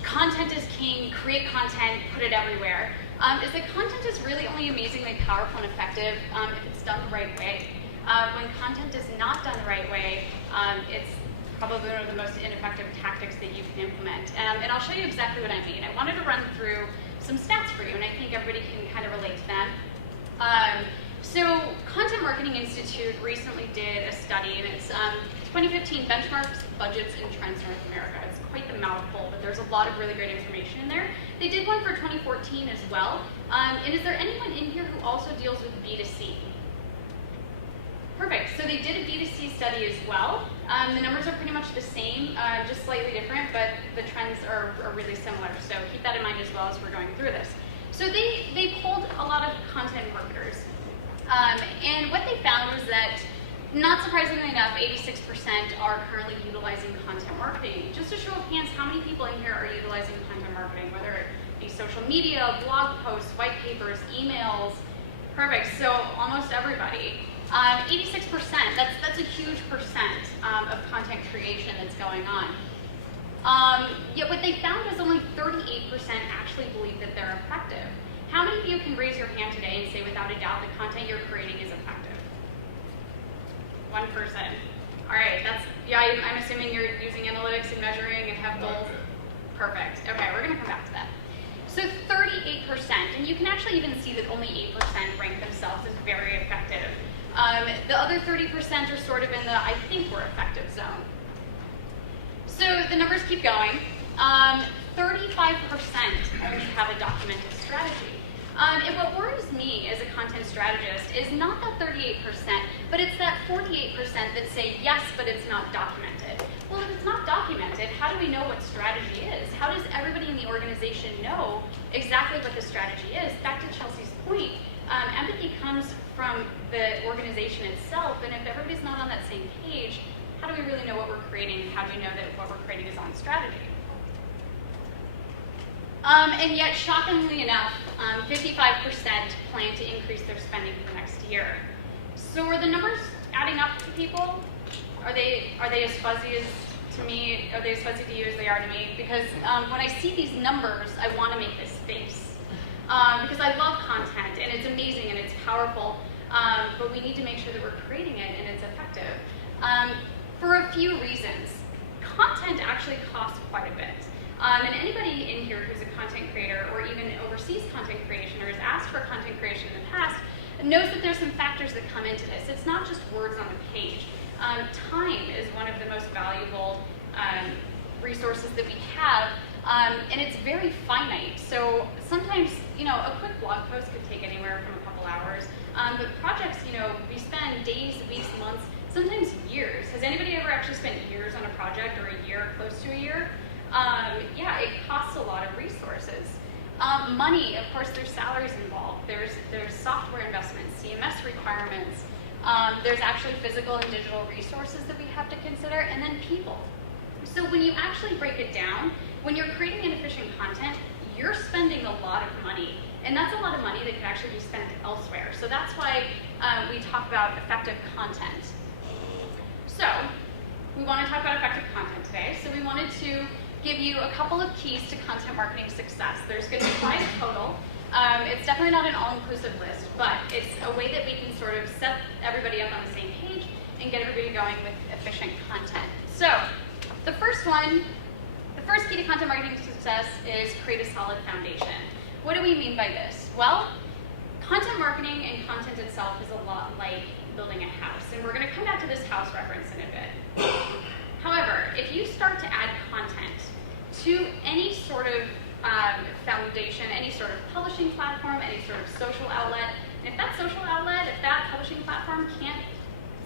content is king, create content, put it everywhere, is that content is really only amazingly powerful and effective if it's done the right way. When content is not done the right way, it's probably one of the most ineffective tactics that you can implement. And I'll show you exactly what I mean. I wanted to run through some stats for you, and I think everybody can kind of relate to them. So Content Marketing Institute recently did a study, and it's 2015 benchmarks, budgets, and trends in North America. It's quite the mouthful, but there's a lot of really great information in there. They did one for 2014 as well. And is there anyone in here who also deals with B2C? Perfect. So they did a B2C study as well. The numbers are pretty much the same, just slightly different, but the trends are really similar. So keep that in mind as well as we're going through this. So they polled a lot of content marketers. And what they found was that, not surprisingly enough, 86% are currently utilizing content marketing. Just a show of hands, how many people in here are utilizing content marketing, whether it be social media, blog posts, white papers, emails? Perfect, so almost everybody. 86%, that's a huge percent of content creation that's going on. Yet what they found was only 38% actually believe that they're effective. How many of you can raise your hand today and say without a doubt the content you're creating is effective? One person. All right, I'm assuming you're using analytics and measuring and have goals. Perfect. Okay, we're gonna come back to that. So 38%, and you can actually even see that only 8% rank themselves as very effective. The other 30% are sort of in the I think we're effective zone. So the numbers keep going. 35% only have a documented strategy. And what worries me as a content strategist is not that 38%, but it's that 48% that say yes, but it's not documented. Well, if it's not documented, how do we know what strategy is? How does everybody in the organization know exactly what the strategy is? Back to Chelsea's point, empathy comes from the organization itself, and if everybody's not on that same page, how do we really know what we're creating, and how do we know that what we're creating is on strategy? And yet, shockingly enough, 55% plan to increase their spending for next year. So are the numbers adding up to people? Are they as fuzzy as to me? Are they as fuzzy to you as they are to me? Because when I see these numbers, I want to make this face. Because I love content, and it's amazing, and it's powerful, but we need to make sure that we're creating it and it's effective. For a few reasons. Content actually costs quite a bit. And anybody in here who's a content creator or even oversees content creation or has asked for content creation in the past knows that there's some factors that come into this. It's not just words on the page. Time is one of the most valuable resources that we have, and it's very finite. So sometimes, a quick blog post could take anywhere from a couple hours, but projects, we spend days, weeks, months, sometimes years. Has anybody ever actually spent years on a project or a year, close to a year? Yeah, it costs a lot of resources. Money, of course, there's salaries involved. There's software investments, CMS requirements. There's actually physical and digital resources that we have to consider, and then people. So when you actually break it down, when you're creating inefficient content, you're spending a lot of money. And that's a lot of money that could actually be spent elsewhere. So that's why we talk about effective content. So we want to talk about effective content today. So we wanted to give you a couple of keys to content marketing success. There's going to be 5 total. It's definitely not an all-inclusive list, but it's a way that we can sort of set everybody up on the same page and get everybody going with efficient content. So the first key to content marketing success is create a solid foundation. What do we mean by this? Well, content marketing and content itself is a lot like building a house, and we're going to come back to this house reference in a bit. However, if you start to add content to any sort of foundation, any sort of publishing platform, any sort of social outlet, and if that social outlet, if that publishing platform can't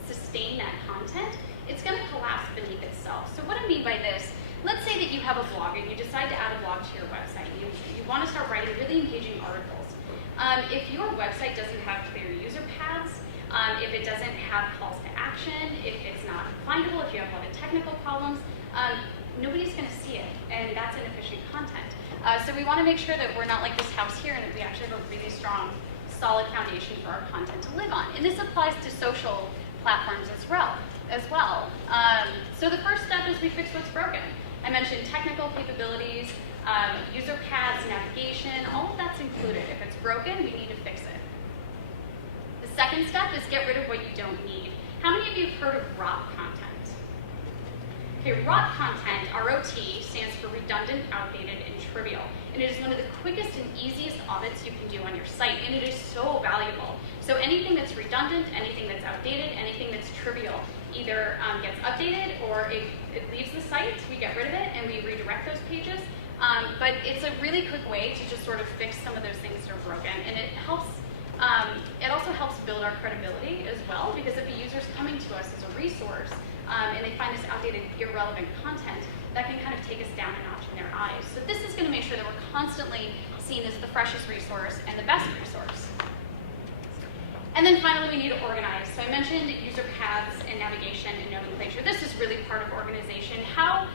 sustain that content, it's going to collapse beneath itself. So what I mean by this, let's say that you have a blog and you decide to add a blog to your website. You want to start writing really engaging articles. If your website doesn't have clear user paths, if it doesn't have calls to action, if it's not findable, if you have a lot of technical problems, nobody's going to see it, and that's inefficient content. So we want to make sure that we're not like this house here, and that we actually have a really strong, solid foundation for our content to live on. And this applies to social platforms as well. So the first step is we fix what's broken. I mentioned technical capabilities, user paths, navigation, all of that's included. If it's broken, we need to fix it. The second step is get rid of what you don't need. How many of you have heard of ROT content? Okay, ROT content, ROT, stands for redundant, outdated, and trivial. And it is one of the quickest and easiest audits you can do on your site, and it is so valuable. So anything that's redundant, anything that's outdated, anything that's trivial, either gets updated or it leaves the site, we get rid of it, and we redirect those pages. But it's a really quick way to just sort of fix some of those things that are broken, and it helps It also helps build our credibility as well, because if a user's coming to us as a resource and they find this outdated, irrelevant content, that can kind of take us down a notch in their eyes. So this is going to make sure that we're constantly seen as the freshest resource and the best resource. And then finally, we need to organize. So I mentioned user paths and navigation and nomenclature. This is really part of organization. How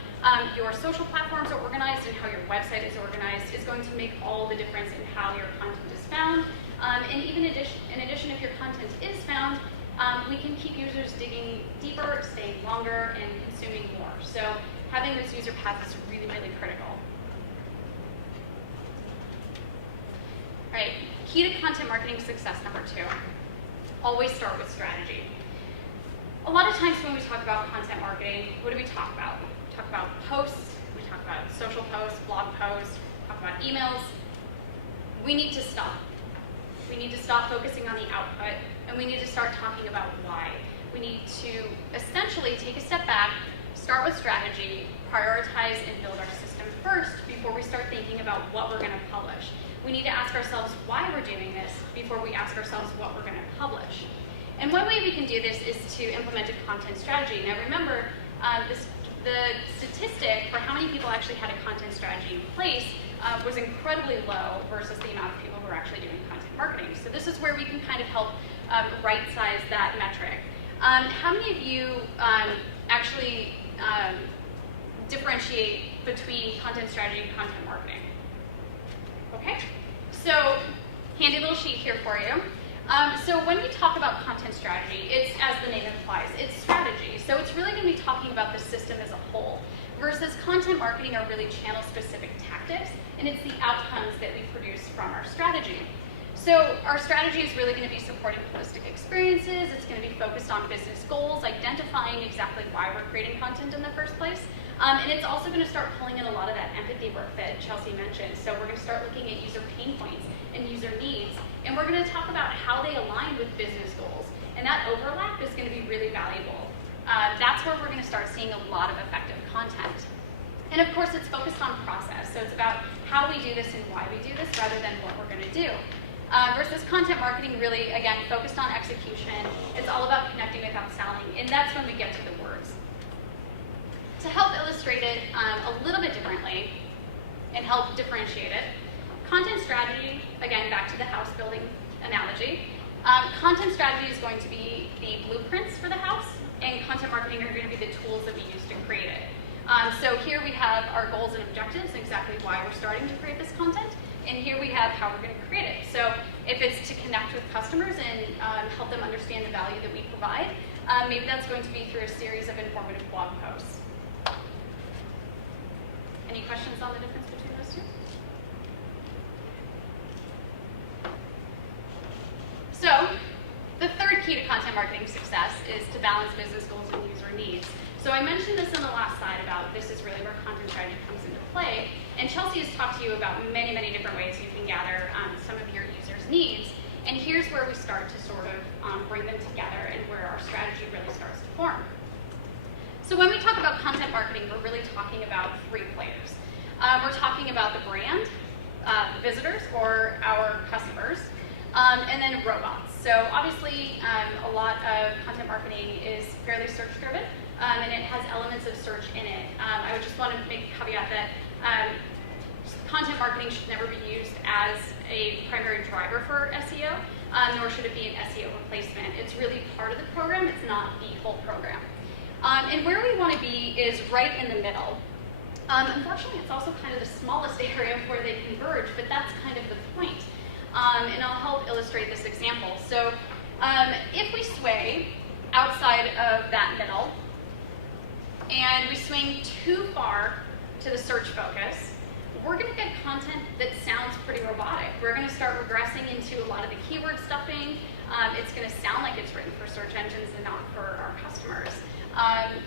your social platforms are organized and how your website is organized is going to make all the difference in how your content is found. And even in addition, if your content is found, we can keep users digging deeper, staying longer, and consuming more. So having those user paths is really, really critical. All right, key to content marketing success number 2. Always start with strategy. A lot of times when we talk about content marketing, what do we talk about? We talk about posts, we talk about social posts, blog posts, talk about emails. We need to stop. We need to stop focusing on the output, and we need to start talking about why. We need to essentially take a step back, start with strategy, prioritize and build our system first before we start thinking about what we're going to publish. We need to ask ourselves why we're doing this before we ask ourselves what we're going to publish. And one way we can do this is to implement a content strategy. Now remember, the statistic for how many people actually had a content strategy in place was incredibly low versus the amount of people who are actually doing content marketing. So this is where we can kind of help right-size that metric. How many of you actually differentiate between content strategy and content marketing? Okay, so handy little sheet here for you. So when we talk about content strategy, it's, as the name implies, it's strategy. So it's really going to be talking about the system as a whole, versus content marketing are really channel-specific tactics, and it's the outcomes that we produce from our strategy. So our strategy is really going to be supporting holistic experiences. It's going to be focused on business goals, identifying exactly why we're creating content in the first place. And it's also going to start pulling in a lot of that empathy work that Chelsea mentioned. So we're going to start looking at user pain points and user needs. And we're going to talk about how they align with business goals. And that overlap is going to be really valuable. That's where we're going to start seeing a lot of effective content. And of course, it's focused on process. So it's about how we do this and why we do this rather than what we're going to do. Versus content marketing really, again, focused on execution. It's all about connecting without selling. And that's when we get to the words. To help illustrate it a little bit differently and help differentiate it, content strategy, again, back to the house building analogy, content strategy is going to be the blueprints for the house, and content marketing are going to be the tools that we use to create it. So here we have our goals and objectives, exactly why we're starting to create this content, and here we have how we're going to create it. So if it's to connect with customers and help them understand the value that we provide, maybe that's going to be through a series of informative blog posts. Any questions on the difference between those two? So, the third key to content marketing success is to balance business goals and user needs. So I mentioned this in the last slide about this is really where content strategy comes into play. And Chelsea has talked to you about many, many different ways you can gather some of your users' needs. And here's where we start to sort of bring them together and where our strategy really starts to form. So when we talk about content marketing, we're really talking about 3 players. We're talking about the brand, the visitors, or our customers, and then robots. So obviously, a lot of content marketing is fairly search-driven, and it has elements of search in it. I would just want to make a caveat that content marketing should never be used as a primary driver for SEO, nor should it be an SEO replacement. It's really part of the program. It's not the whole program. And where we want to be is right in the middle. Unfortunately, it's also kind of the smallest area where they converge, but that's kind of the point. And I'll help illustrate this example. So if we sway outside of that middle, and we swing too far to the search focus, we're going to get content that sounds pretty robotic. We're going to start regressing into a lot of the keyword stuffing. It's going to sound like it's written for search engines and not for our customers.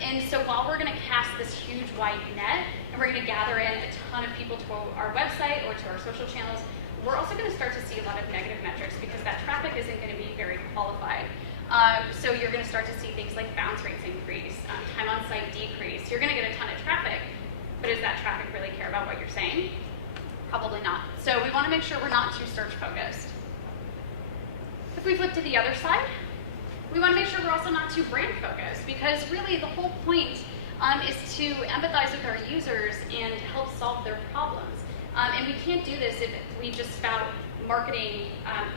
And so while we're going to cast this huge wide net, and we're going to gather in a ton of people to our website or to our social channels, we're also going to start to see a lot of negative metrics because that traffic isn't going to be very qualified. So you're going to start to see things like bounce rates increase, time on site decrease. You're going to get a ton of traffic, but does that traffic really care about what you're saying? Probably not. So we want to make sure we're not too search focused. we flip to the other side, we want to make sure we're also not too brand focused, because really the whole point is to empathize with our users and help solve their problems. And we can't do this if we just spout marketing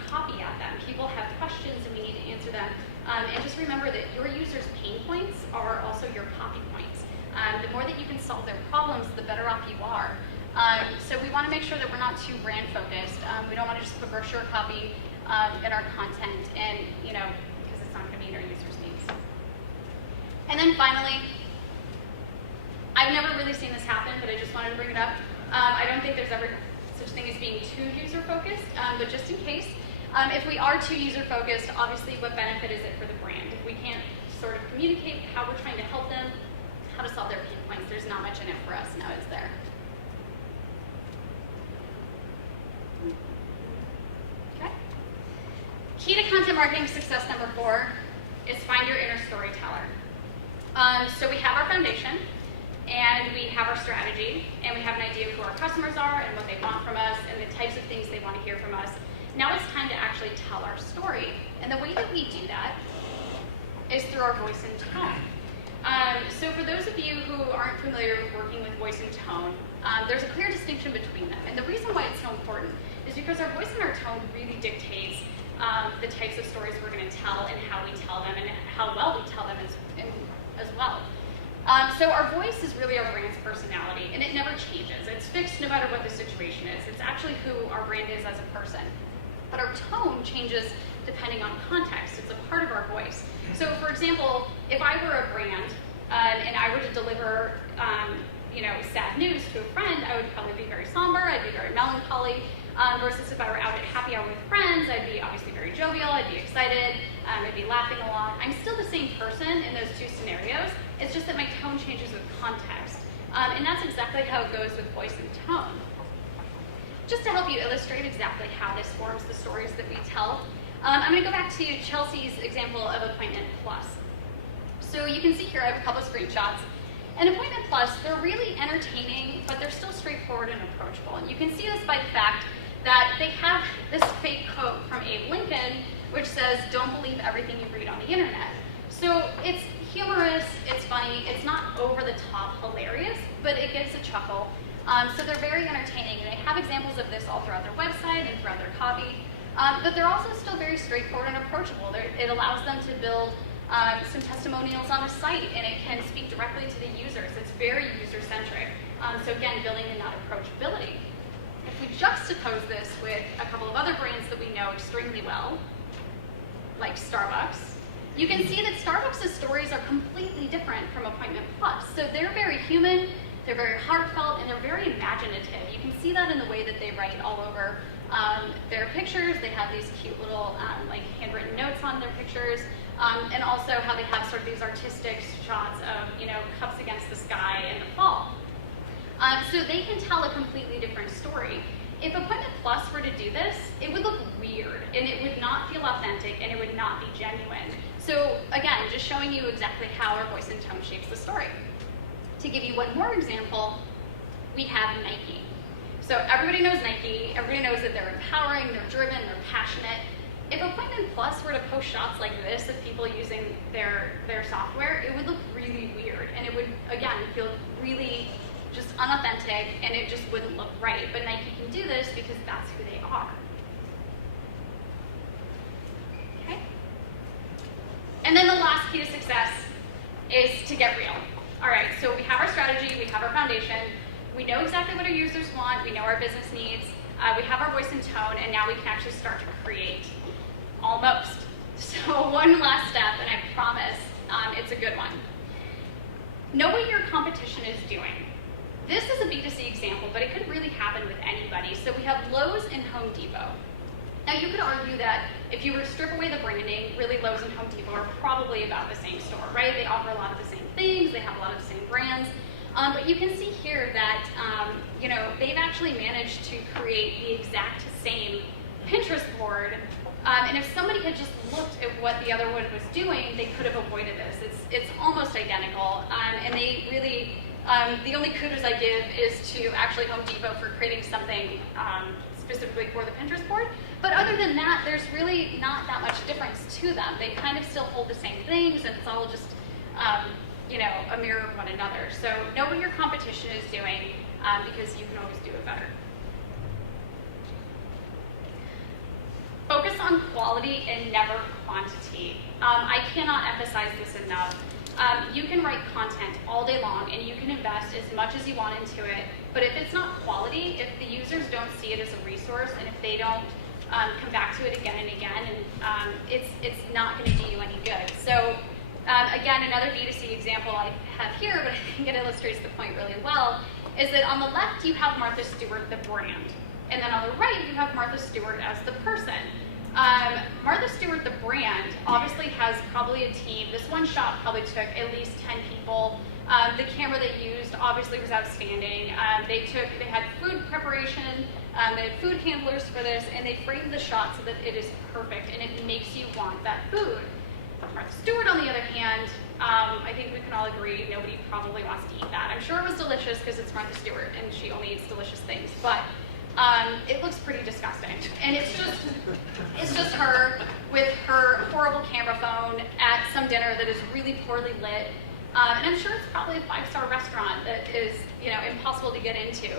copy at them. People have questions and we need to answer them. And just remember that your users' pain points are also your copy points. The more that you can solve their problems, the better off you are. So we want to make sure that we're not too brand focused. We don't want to just put brochure copy in our content, and because it's not going to meet our users' needs. And then finally, I've never really seen this happen, but I just wanted to bring it up. I don't think there's ever such thing as being too user-focused, but just in case, if we are too user-focused, obviously what benefit is it for the brand? If we can't sort of communicate how we're trying to help them, how to solve their pain points, there's not much in it for us now, is there? Okay. Key to content marketing success number 4 is find your inner storyteller. So we have our foundation, and we have our strategy, and we have an idea of who our customers are and what they want from us and the types of things they want to hear from us. Now it's time to actually tell our story. And the way that we do that is through our voice and tone. So for those of you who aren't familiar with working with voice and tone, there's a clear distinction between them. And the reason why it's so important is because our voice and our tone really dictates the types of stories we're going to tell and how we tell them and how well we tell them as well. So our voice is really our brand's personality, and it never changes. It's fixed no matter what the situation is. It's actually who our brand is as a person. But our tone changes depending on context. It's a part of our voice. So for example, if I were a brand and I were to deliver sad news to a friend, I would probably be very somber, I'd be very melancholy, versus if I were out at happy hour with friends, I'd be obviously very jovial, I'd be excited, I'd be laughing a lot. I'm still the same person in those two scenarios, it's just that my tone changes with context. And that's exactly how it goes with voice and tone. Just to help you illustrate exactly how this forms the stories that we tell, I'm going to go back to Chelsea's example of Appointment Plus. So you can see here I have a couple of screenshots. And Appointment Plus, they're really entertaining, but they're still straightforward and approachable. And you can see this by the fact that they have this fake quote from Abe Lincoln, which says, "Don't believe everything you read on the internet." So it's humorous, it's funny, it's not over-the-top hilarious, but it gives a chuckle. So they're very entertaining, and they have examples of this all throughout their website and throughout their copy. But they're also still very straightforward and approachable. It allows them to build some testimonials on a site, and it can speak directly to the users. It's very user-centric. So again, building in that approachability. If we juxtapose this with a couple of other brands that we know extremely well, like Starbucks, you can see that Starbucks' stories are completely different from Appointment Plus. So they're very human, they're very heartfelt, and they're very imaginative. You can see that in the way that they write all over their pictures. They have these cute little handwritten notes on their pictures. And also how they have sort of these artistic shots of, cups against the sky in the fall. So they can tell a completely different story. If Appointment Plus were to do this, it would look weird, and it would not feel authentic, and it would not be genuine. So again, just showing you exactly how our voice and tone shapes the story. To give you one more example, we have Nike. So everybody knows Nike, everybody knows that they're empowering, they're driven, they're passionate. If Appointment Plus were to post shots like this of people using their software, it would look really weird, and it would, again, feel really just unauthentic, and it just wouldn't look right. But Nike can do this because that's who they are. Okay? And then the last key to success is to get real. All right, so we have our strategy, we have our foundation, we know exactly what our users want, we know our business needs, we have our voice and tone, and now we can actually start to create. Almost. So one last step, and I promise it's a good one. Know what your competition is doing. This is a B2C example, but it could really happen with anybody. So we have Lowe's and Home Depot. Now you could argue that if you were to strip away the branding, really Lowe's and Home Depot are probably about the same store, right? They offer a lot of the same things, they have a lot of the same brands. But you can see here that they've actually managed to create the exact same Pinterest board. And if somebody had just looked at what the other one was doing, they could have avoided this. It's almost identical. And they really, the only kudos I give is to actually Home Depot for creating something specifically for the Pinterest board. But other than that, there's really not that much difference to them. They kind of still hold the same things, and it's all just, you know, a mirror of one another. So know what your competition is doing, because you can always do it better. Focus on quality and never quantity. I cannot emphasize this enough. You can write content all day long and you can invest as much as you want into it, but if it's not quality, if the users don't see it as a resource, and if they don't come back to it again and again, and it's not going to do you any good. So again, another B2C example I have here, but I think it illustrates the point really well, is that on the left you have Martha Stewart, the brand, and then on the right you have Martha Stewart as the person. Martha Stewart, the brand, obviously has probably a team. This one shot probably took at least 10 people. The camera they used obviously was outstanding. They had food preparation, they had food handlers for this, and they framed the shot so that it is perfect and it makes you want that food. Martha Stewart, on the other hand, I think we can all agree nobody probably wants to eat that. I'm sure it was delicious because it's Martha Stewart and she only eats delicious things, but it looks pretty disgusting. And it's just her with her horrible camera phone at some dinner that is really poorly lit. And I'm sure it's probably a 5-star restaurant that is, you know, impossible to get into.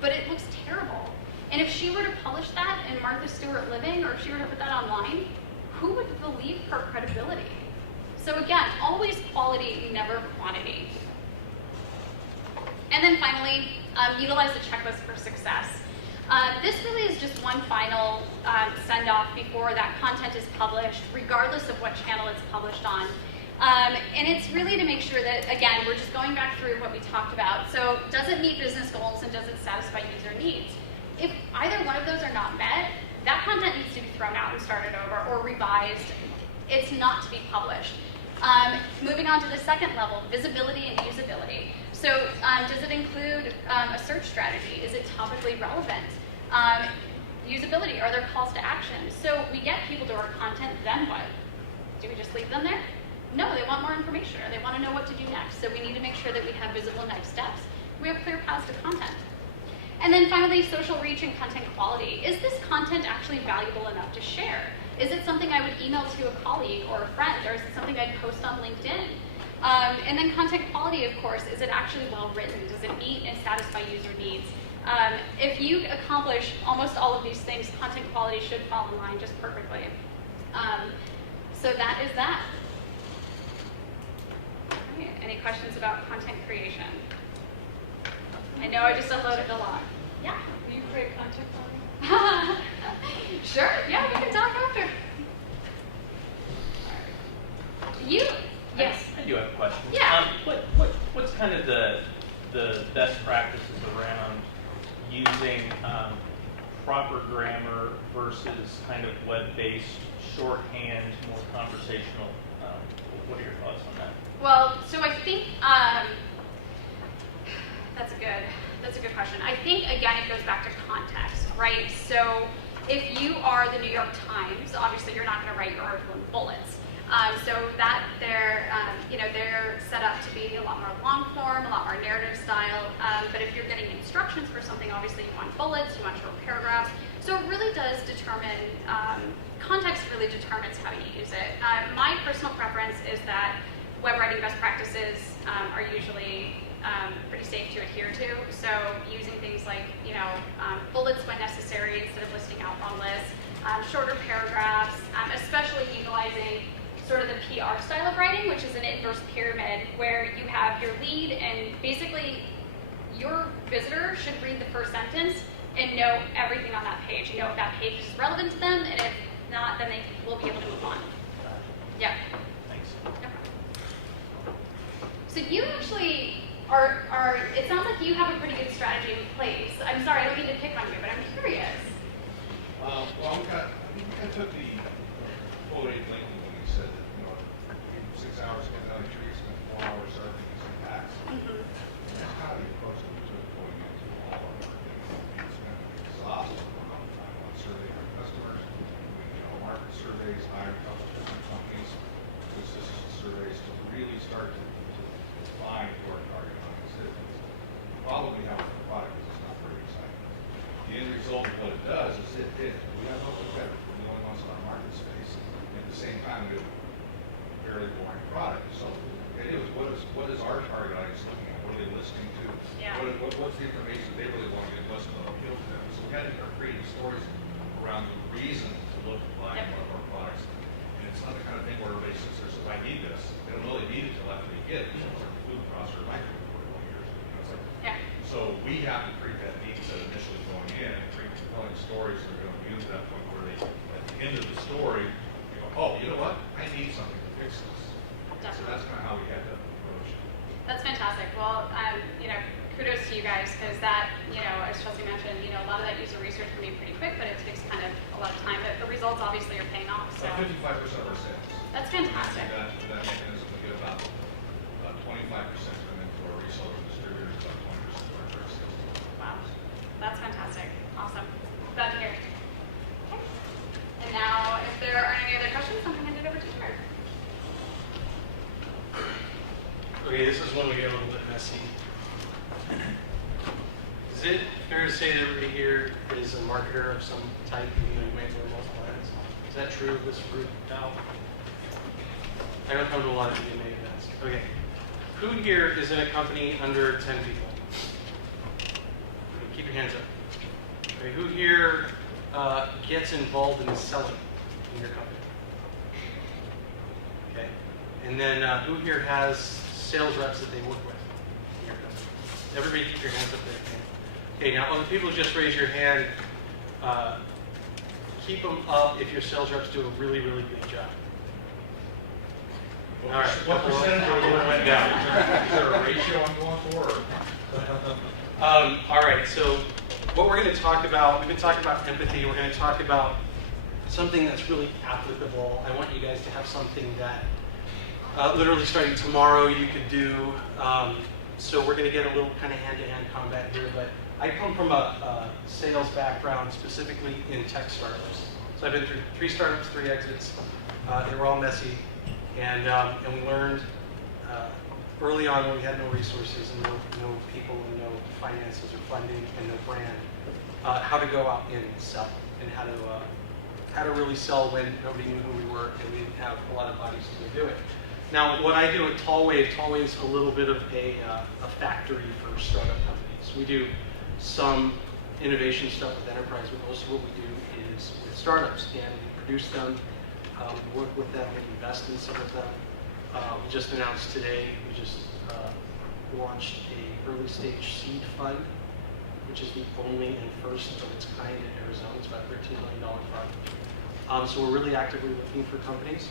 But it looks terrible. And if she were to publish that in Martha Stewart Living, or if she were to put that online, who would believe her credibility? So again, always quality, never quantity. And then finally, utilize the checklist for success. This really is just one final send-off before that content is published, regardless of what channel it's published on. And it's really to make sure that, again, we're just going back through what we talked about. So does it meet business goals and does it satisfy user needs? If either one of those are not met, that content needs to be thrown out and started over or revised. It's not to be published. Moving on to the second level, visibility and usability. So does it include a search strategy? Is it topically relevant? Usability, are there calls to action? So we get people to our content, then what? Do we just leave them there? No, they want more information, or they want to know what to do next. So we need to make sure that we have visible next steps. We have clear paths to content. And then finally, social reach and content quality. Is this content actually valuable enough to share? Is it something I would email to a colleague or a friend, or is it something I'd post on LinkedIn? And then content quality, of course, is it actually well written? Does it meet and satisfy user needs? If you accomplish almost all of these things, content quality should fall in line just perfectly. So that is that. Okay, any questions about content creation? I know I just unloaded a lot. Yeah? Will you create content for me? Sure, yeah, we can talk after. You? Yes. I do have a question. Yeah. What's kind of the best practices around using proper grammar versus kind of web-based shorthand, more conversational? What are your thoughts on that? Well, so I think that's a good question. I think, again, it goes back to context, right? So if you are the New York Times, obviously you're not going to write your article in bullets. So that they're set up to be a lot more long form, a lot more narrative style. But if you're getting instructions for something, obviously you want bullets, you want short paragraphs. So it really does determine, context really determines how you use it. My personal preference is that web writing best practices are usually pretty safe to adhere to. So using things like, bullets when necessary instead of listing out long lists, shorter paragraphs, especially utilizing sort of the PR style of writing, which is an inverse pyramid, where you have your lead and basically your visitor should read the first sentence and know everything on that page, know if that page is relevant to them, and if not, then they will be able to move on. Yeah. Thanks. So you actually are, it sounds like you have a pretty good strategy in place. I'm sorry, I don't mean to pick on you, but I'm curious. Well, we kind of took the quoted Lincoln when he said that, 6 hours to get down a tree, spent 4 hours serving some packs. Mm-hmm. That's kind of the approach that we took going into all of our marketing. We spent exhaustive amount of time on surveying our customers, doing, market surveys, hiring a couple of different companies, statistical surveys to really start to define who our target audience is. The problem we have with the product is it's not very exciting. The end result of what it does is we have no kind of fairly boring product. So the idea was, what is our target audience looking at? What are they listening to? Yeah. What's the information they really want to get listened to appeal to them? So we had to start creating stories around the reason to look at buying one of our products. And it's not the kind of thing where everybody sits there and says, I need this. They don't really need it until after they get it. So it's like a food processor microwave for 20 years. You know, it's like, Yeah. so we have to create that need set initially going in and create compelling stories that are going to use that point where they, at the end of the story, you go, oh, you know what? I need something to fix this. So Definitely. that's kind of how we had to approach it. That's fantastic. Well, kudos to you guys because that, as Chelsea mentioned, a lot of that user research can be pretty quick, but it takes kind of a lot of time. But the results obviously are paying off. So 55% of our sales. that's fantastic. That mechanism, we get about 25% come into our resellers and distributors, about 20% of our direct sales. Wow, that's fantastic. Awesome. Glad to hear. Okay. And now, if there aren't any other questions, I'm going to hand it over to Jared. Okay, this is when we get a little bit messy. Is it fair to say that everybody here is a marketer of some type, even though you might wear multiple hats? Is that true of this group now? I don't come to a lot of DMA events. Okay. Who here is in a company under 10 people? Okay, keep your hands up. Okay, who here gets involved in selling in your company? Okay. And then who here has sales reps that they work with in your company? Everybody keep your hands up there. Okay, now other people just raise your hand. Keep them up if your sales reps do a really, really good job. All right. What percentage are you went down? Is there a ratio I'm going for? All right, so what we're going to talk about, we've been talking about empathy. We're going to talk about something that's really applicable. I want you guys to have something that literally starting tomorrow you could do. So we're going to get a little kind of hand-to-hand combat here, but I come from a sales background, specifically in tech startups. So I've been through 3 startups, 3 exits. They were all messy, and we learned early on when we had no resources and no people and no finances or funding and no brand, how to go out and sell and how to really sell when nobody knew who we were and we didn't have a lot of bodies to do it. Now, what I do at Tallwave is a little bit of a factory for startup companies. We do some innovation stuff with enterprise, but most of what we do is with startups, and we produce them, we work with them, we invest in some of them. We just announced today, we just launched a early stage seed fund, which is the only and first of its kind in Arizona. It's about a $13 million fund. So we're really actively looking for companies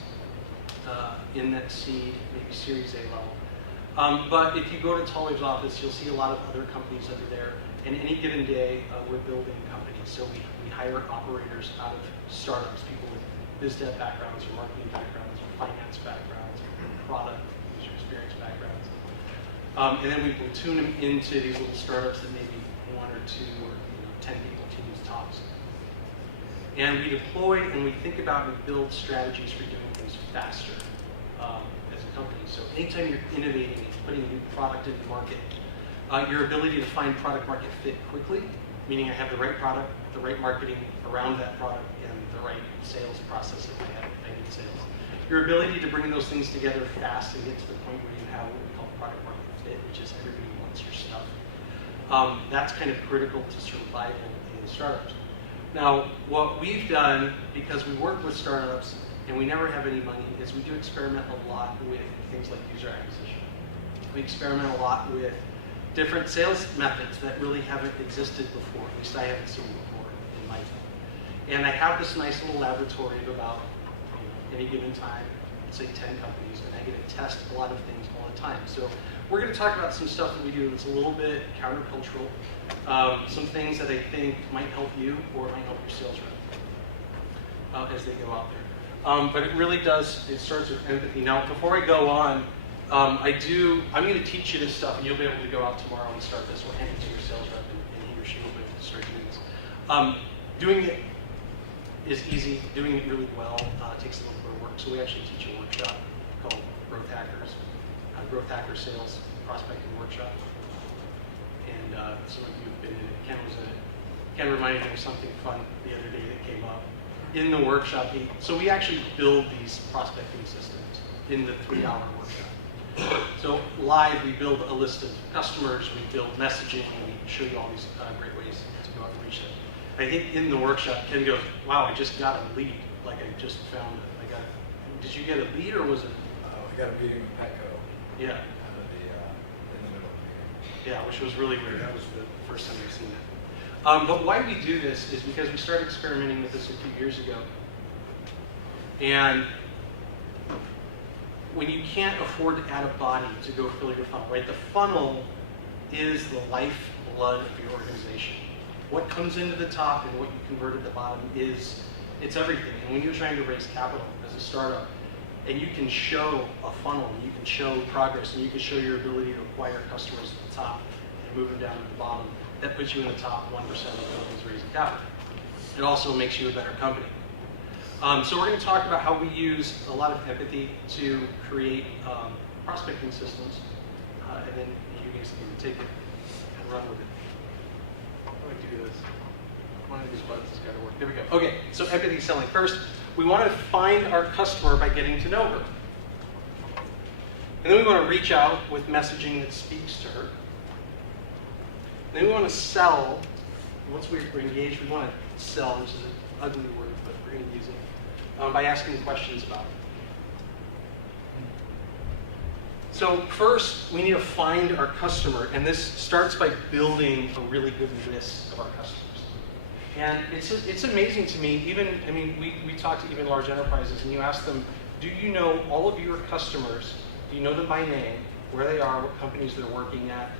in that seed, maybe Series A level. But if you go to Tallwave's office, you'll see a lot of other companies that are there. And any given day, we're building companies. So we hire operators out of startups, people with biz dev backgrounds or marketing backgrounds or finance backgrounds or product user experience backgrounds. And then we platoon them into these little startups that maybe 1 or 2 or 10 people can use tops. And we deploy and we think about and build strategies for doing things faster as a company. So anytime you're innovating and putting a new product into the market, your ability to find product market fit quickly, meaning I have the right product, the right marketing around that product, and the right sales process if I need sales. Your ability to bring those things together fast and get to the point where you have what we call product market fit, which is everybody wants your stuff. That's kind of critical to survival in startups. Now, what we've done, because we work with startups and we never have any money, is we do experiment a lot with things like user acquisition. We experiment a lot with different sales methods that really haven't existed before, at least I haven't seen before in my time. And I have this nice little laboratory of about any given time, let's say 10 companies, and I get to test a lot of things all the time. So we're going to talk about some stuff that we do that's a little bit countercultural, some things that I think might help you or might help your sales rep as they go out there. But it really does, it starts with empathy. Now, before I go on, I'm going to teach you this stuff, and you'll be able to go out tomorrow and start this. We'll hand it to your sales rep, and he or she will be able to start doing this. Doing it is easy. Doing it really well takes a little bit of work. So we actually teach a workshop called Growth Hackers, Growth Hacker Sales Prospecting Workshop. And some of you have been in it. Ken was in it. Ken reminded me of something fun the other day that came up. in the workshop. So we actually build these prospecting systems in the 3-hour workshop. So live, we build a list of customers, we build messaging, we show you all these great ways to go out and reach them. I think in the workshop, Ken goes, wow, I just got a lead. Like I just found it. Did you get a lead or was it? We got a meeting with Petco. Yeah. In the middle of the Yeah, which was really weird. That was the first time I've seen that. But why we do this is because we started experimenting with this a few years ago. And when you can't afford to add a body to go fill your funnel, right? The funnel is the lifeblood of your organization. What comes into the top and what you convert at the bottom it's everything. And when you're trying to raise capital as a startup, and you can show a funnel, and you can show progress, and you can show your ability to acquire customers at the top and move them down to the bottom, that puts you in the top 1% of companies raising capital. It also makes you a better company. So we're going to talk about how we use a lot of empathy to create prospecting systems, and then you guys can take it and run with it. How do I do this? One of these buttons has got to work. There we go. Okay, so empathy selling. First, we want to find our customer by getting to know her. And then we want to reach out with messaging that speaks to her. Then we want to sell. Once we're engaged, we want to sell, which is an ugly word, but we're going to use it, by asking questions about it. So first, we need to find our customer, and this starts by building a really good list of our customers. And it's amazing to me, we talk to even large enterprises, and you ask them, do you know all of your customers? Do you know them by name, where they are, what companies they're working at,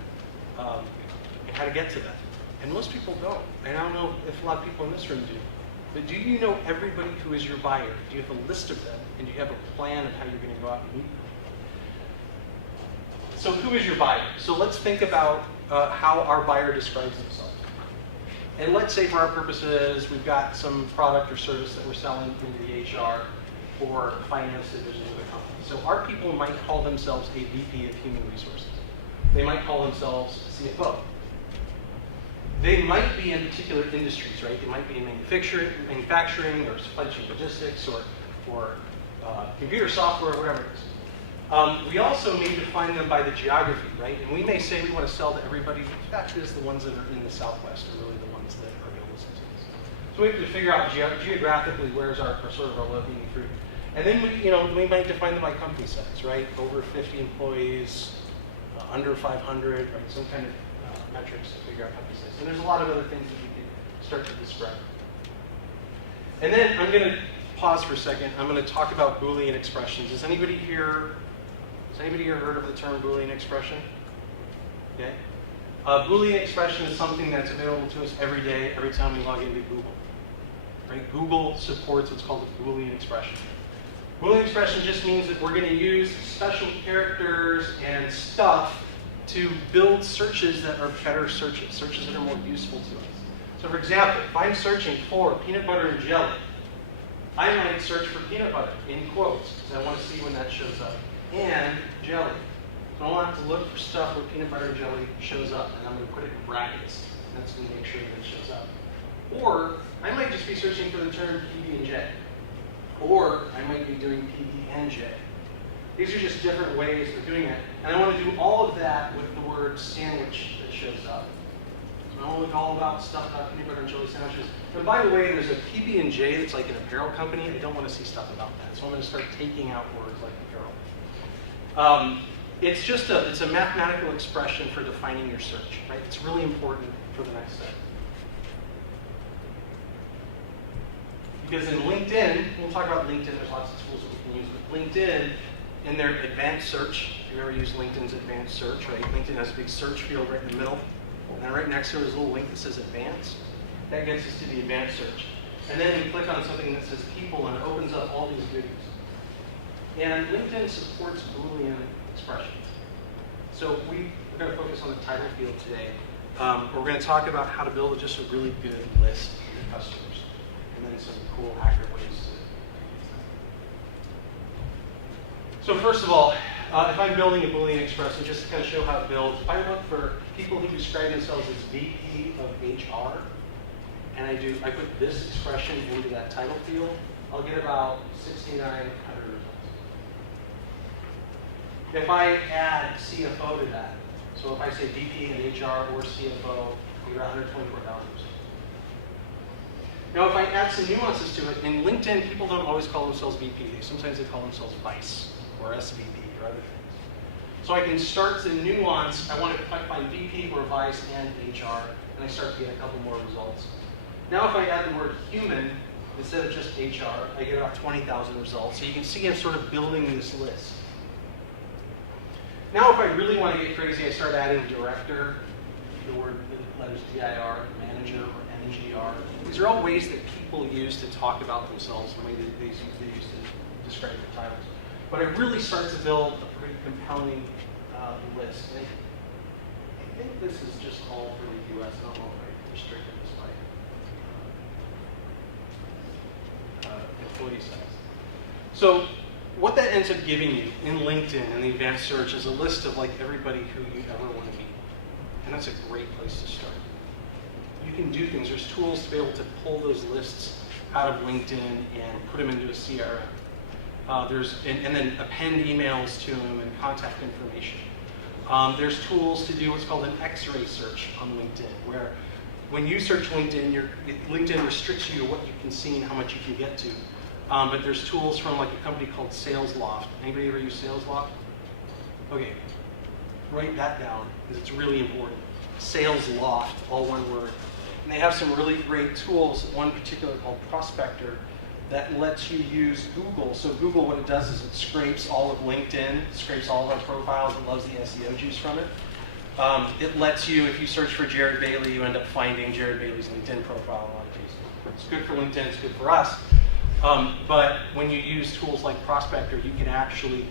and how to get to them? And most people don't. And I don't know if a lot of people in this room do. But do you know everybody who is your buyer? Do you have a list of them? And do you have a plan of how you're going to go out and meet them? So who is your buyer? So let's think about how our buyer describes themselves. And let's say for our purposes, we've got some product or service that we're selling into the HR or finance division of the company. So our people might call themselves a VP of Human Resources. They might call themselves a CFO. They might be in particular industries, right? They might be in manufacturing or supply chain logistics or computer software, whatever it is. We also need to find them by the geography, right? And we may say we want to sell to everybody. The fact is the ones that are in the Southwest are really the ones that are going to listen to us. So we have to figure out geographically where's our sort of our low-hanging fruit. And then we might define them by company size, right? Over 50 employees, under 500, right? Some kind of metrics to figure out company size. And there's a lot of other things that we can start to describe. And then I'm going to pause for a second. I'm going to talk about Boolean expressions. Has anybody here heard of the term Boolean expression? Okay. Boolean expression is something that's available to us every day, every time we log into Google. Right? Google supports what's called a Boolean expression. Boolean expression just means that we're going to use special characters and stuff to build searches that are better searches that are more useful to us. So for example, if I'm searching for peanut butter and jelly, I might search for peanut butter in quotes, because I want to see when that shows up, and jelly. So I want to look for stuff where peanut butter and jelly shows up, and I'm going to put it in brackets. That's going to make sure that it shows up. Or I might just be searching for the term PB&J. Or I might be doing PB&J. These are just different ways of doing it. And I want to do all of that with the word sandwich that shows up. So I want to look all about stuff about peanut butter and jelly sandwiches. And by the way, there's a PB&J that's like an apparel company. I don't want to see stuff about that. So I'm going to start taking out words like apparel. It's a mathematical expression for defining your search, right? It's really important for the next step. Because in LinkedIn, we'll talk about LinkedIn, there's lots of tools that we can use, but LinkedIn, in their advanced search, if you've ever used LinkedIn's advanced search, right? LinkedIn has a big search field right in the middle, and then right next to it is a little link that says advanced. That gets us to the advanced search. And then we click on something that says people, and it opens up all these goodies. And LinkedIn supports Boolean expressions. So we're going to focus on the title field today. We're going to talk about how to build just a really good list of your customers, and then some cool hacker ways to use them. So first of all, if I'm building a Boolean expression, just to kind of show how it builds, if I look for people who describe themselves as VP of HR, and I put this expression into that title field, I'll get about 6,900 results. If I add CFO to that, so if I say VP and HR or CFO, I get 124,000 results. Now, if I add some nuances to it, in LinkedIn, people don't always call themselves VP. Sometimes they call themselves Vice or SVP or other things. So I can start to nuance. I want to find VP or Vice and HR, and I start to get a couple more results. Now, if I add the word human instead of just HR, I get about 20,000 results. So you can see I'm sort of building this list. Now, if I really want to get crazy, I start adding director, the word, the letters DIR, manager, or NGR. These are all ways that people use to talk about themselves, the way that they use to describe their titles. But I really start to build a pretty compelling list. And I think this is just all for the US. I don't know if I restricted this by employee size. So what that ends up giving you in LinkedIn and the advanced search is a list of like everybody who you ever want to meet. And that's a great place to start. You can do things. There's tools to be able to pull those lists out of LinkedIn and put them into a CRM. And then append emails to them and contact information. There's tools to do what's called an X-ray search on LinkedIn, where when you search LinkedIn, LinkedIn restricts you to what you can see and how much you can get to. But there's tools from like a company called SalesLoft. Anybody ever use SalesLoft? Okay, write that down because it's really important. SalesLoft, all one word. And they have some really great tools, one particular called Prospector, that lets you use Google. So Google, what it does is it scrapes all of LinkedIn, scrapes all of our profiles, and loves the SEO juice from it. It lets you, if you search for Jared Bailey, you end up finding Jared Bailey's LinkedIn profile on Facebook. It's good for LinkedIn, it's good for us. But when you use tools like Prospector, you can actually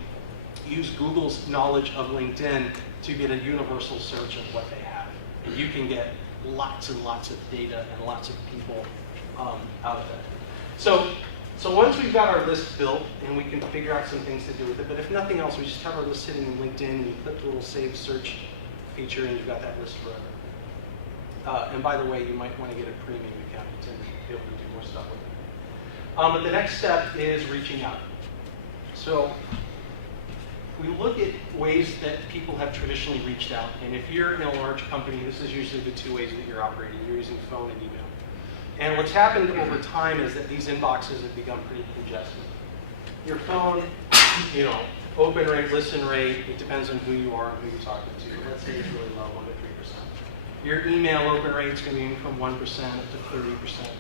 use Google's knowledge of LinkedIn to get a universal search of what they have. And you can get lots and lots of data and lots of people out of that. So once we've got our list built and we can figure out some things to do with it, but if nothing else, we just have our list sitting in LinkedIn and you click the little save search feature and you've got that list forever. And by the way, you might want to get a premium account to be able to do more stuff with it. But the next step is reaching out. So we look at ways that people have traditionally reached out. And if you're in a large company, this is usually the two ways that you're operating. You're using phone and email. And what's happened over time is that these inboxes have become pretty congested. Your phone, open rate, listen rate, it depends on who you are and who you're talking to. Let's say it's really low, 1 to 3%. Your email open rate is going to be from 1% up to 30%.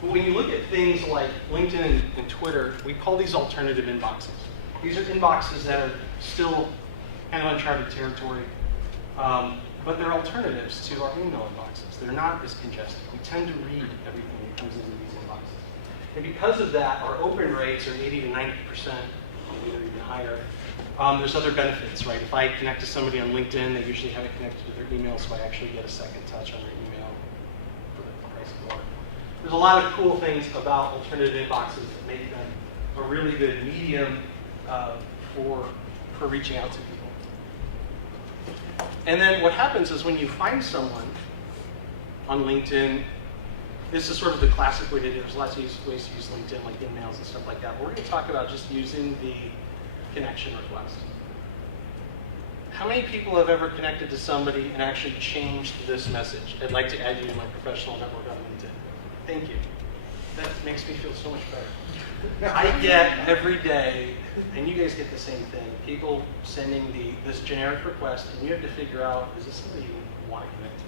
But when you look at things like LinkedIn and Twitter, we call these alternative inboxes. These are inboxes that are still kind of uncharted territory, but they're alternatives to our email inboxes. They're not as congested. We tend to read everything that comes into these inboxes. And because of that, our open rates are 80 to 90%, maybe they're even higher. There's other benefits, right? If I connect to somebody on LinkedIn, they usually have it connected to their email, so I actually get a second touch on their email for the price of more. There's a lot of cool things about alternative inboxes that make them a really good medium for reaching out to people. And then what happens is when you find someone on LinkedIn, this is sort of the classic way to do it. There's lots of ways to use LinkedIn, like emails and stuff like that. But we're going to talk about just using the connection request. How many people have ever connected to somebody and actually changed this message? I'd like to add you to my professional network on LinkedIn. Thank you. That makes me feel so much better. I get every day, and you guys get the same thing, people sending this generic request, and you have to figure out, is this somebody you want to connect to?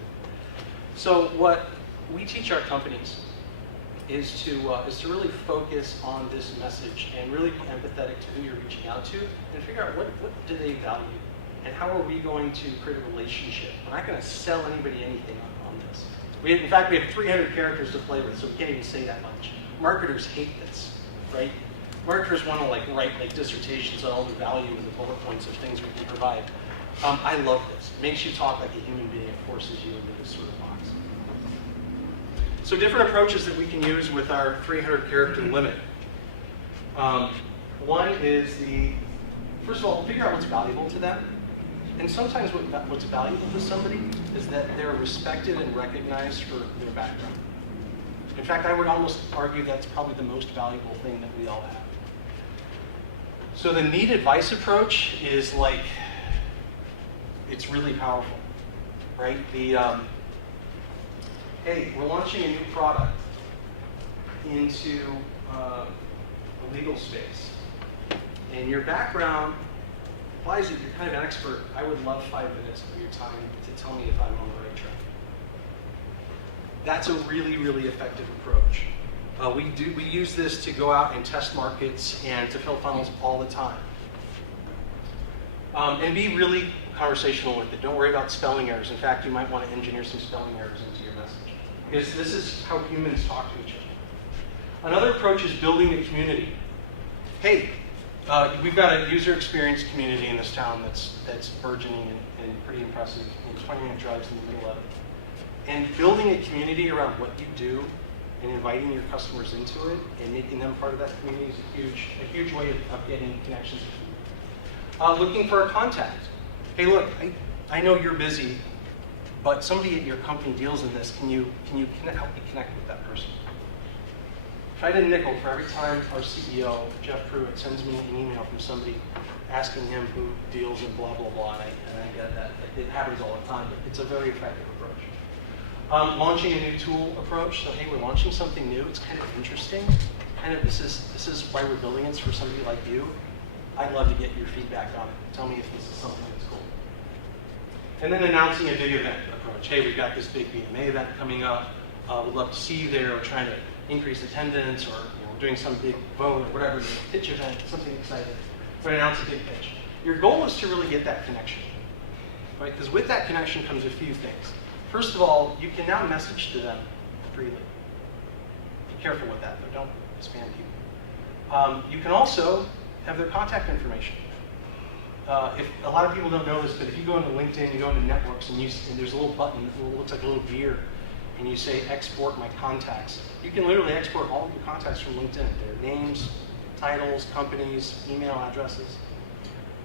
So what we teach our companies is to really focus on this message and really be empathetic to who you're reaching out to and figure out what do they value and how are we going to create a relationship. We're not going to sell anybody anything on this. In fact, we have 300 characters to play with, so we can't even say that much. Marketers hate this, right? Marketers want to write dissertations on all the value and the bullet points of things we can provide. I love this. It makes you talk like a human being. It forces you into this sort of box. So different approaches that we can use with our 300 character limit. One is first of all, figure out what's valuable to them. And sometimes what's valuable to somebody is that they're respected and recognized for their background. In fact, I would almost argue that's probably the most valuable thing that we all have. So the need advice approach is like, it's really powerful, right? Hey, we're launching a new product into a legal space. And your background implies that you're kind of an expert. I would love 5 minutes of your time to tell me if I'm on the right track. That's a really, really effective approach. We use this to go out and test markets and to fill funnels all the time. And be really conversational with it. Don't worry about spelling errors. In fact, you might want to engineer some spelling errors into your message, because this is how humans talk to each other. Another approach is building a community. Hey, we've got a user experience community in this town that's burgeoning and pretty impressive. 20-minute drives in the middle of it. And building a community around what you do and inviting your customers into it and making them part of that community is a huge way of getting connections. Looking for a contact. Hey, look, I know you're busy, but somebody at your company deals in this. Can you help me connect with that person? Try to nickel for every time our CEO, Jeff Pruitt, sends me an email from somebody asking him who deals in blah, blah, blah, and I get that. It happens all the time, but it's a very effective approach. Launching a new tool approach. So, hey, we're launching something new. It's kind of interesting. This is why we're building it for somebody like you. I'd love to get your feedback on it. Tell me if this is something that's cool. And then announcing a big event approach. Hey, we've got this big BMA event coming up. We'd love to see you there. We're trying to increase attendance, or we're doing some big vote or whatever, pitch event, something exciting. But announce a big pitch. Your goal is to really get that connection, right? Because with that connection comes a few things. First of all, you can now message to them freely. Be careful with that, though. Don't spam people. You can also have their contact information. If a lot of people don't know this, but if you go into LinkedIn, you go into networks, and there's a little button that looks like a little gear, and you say export my contacts. You can literally export all of your contacts from LinkedIn. Their names, titles, companies, email addresses.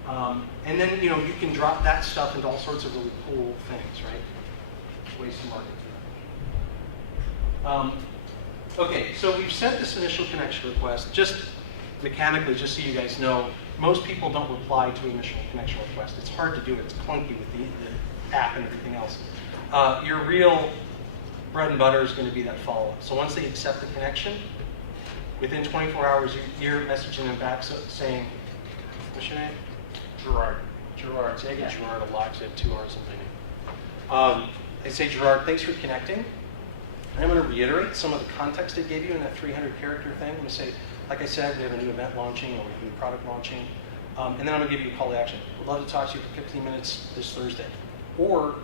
And then you can drop that stuff into all sorts of really cool things, right? Ways to market. Okay, so we've sent this initial connection request. Just mechanically, just so you guys know, most people don't reply to initial connection request. It's hard to do it. It's clunky with the app and everything else. Your real bread and butter is going to be that follow-up. So once they accept the connection, within 24 hours, you're messaging them back saying, what's your name? Gerard. Gerard. See, I get Gerard a lot because I have 2 R's in my name. I say, Gerard, thanks for connecting. And I'm going to reiterate some of the context I gave you in that 300-character thing. I'm going to say, like I said, we have a new event launching, or we have a new product launching. And then I'm going to give you a call to action. We'd love to talk to you for 15 minutes this Thursday. Or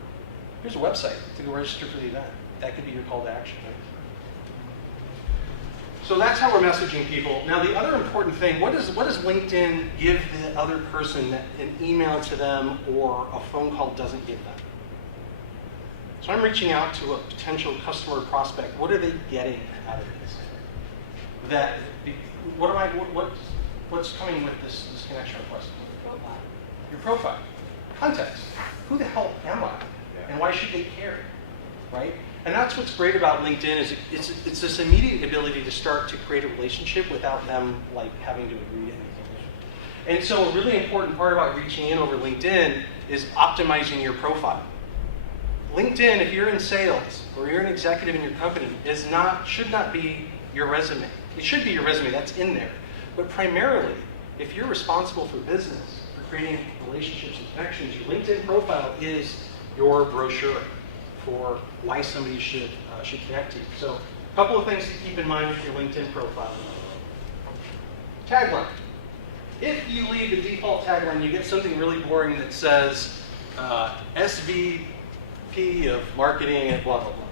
here's a website to go register for the event. That could be your call to action, right? So that's how we're messaging people. Now, the other important thing, what does LinkedIn give the other person that an email to them or a phone call doesn't give them? So I'm reaching out to a potential customer or prospect. What are they getting out of this? What's coming with this connection request? Profile. Your profile. Context. Who the hell am I? And why should they care? Right? And that's what's great about LinkedIn is it's this immediate ability to start to create a relationship without them having to agree to anything. And so a really important part about reaching in over LinkedIn is optimizing your profile. LinkedIn, if you're in sales or you're an executive in your company, should not be your resume. It should be your resume, that's in there. But primarily, if you're responsible for business, for creating relationships and connections, your LinkedIn profile is your brochure for why somebody should connect to you. So a couple of things to keep in mind with your LinkedIn profile. Tagline. If you leave the default tagline, you get something really boring that says SVP of marketing and blah, blah, blah.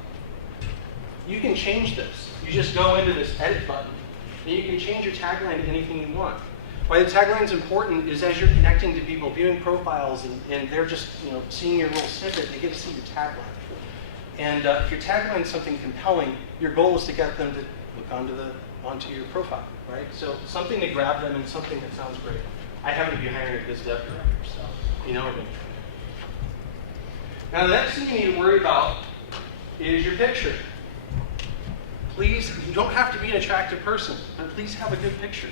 You can change this. You just go into this edit button, and you can change your tagline to anything you want. Why the tagline is important is as you're connecting to people, viewing profiles, and they're just seeing your little snippet, they get to see your tagline. And if your tagline is something compelling, your goal is to get them to look onto your profile, right? So something to grab them and something that sounds great. I happen to be hiring a biz dev director, so you know we're going to Now the next thing you need to worry about is your picture. Please, you don't have to be an attractive person, but please have a good picture.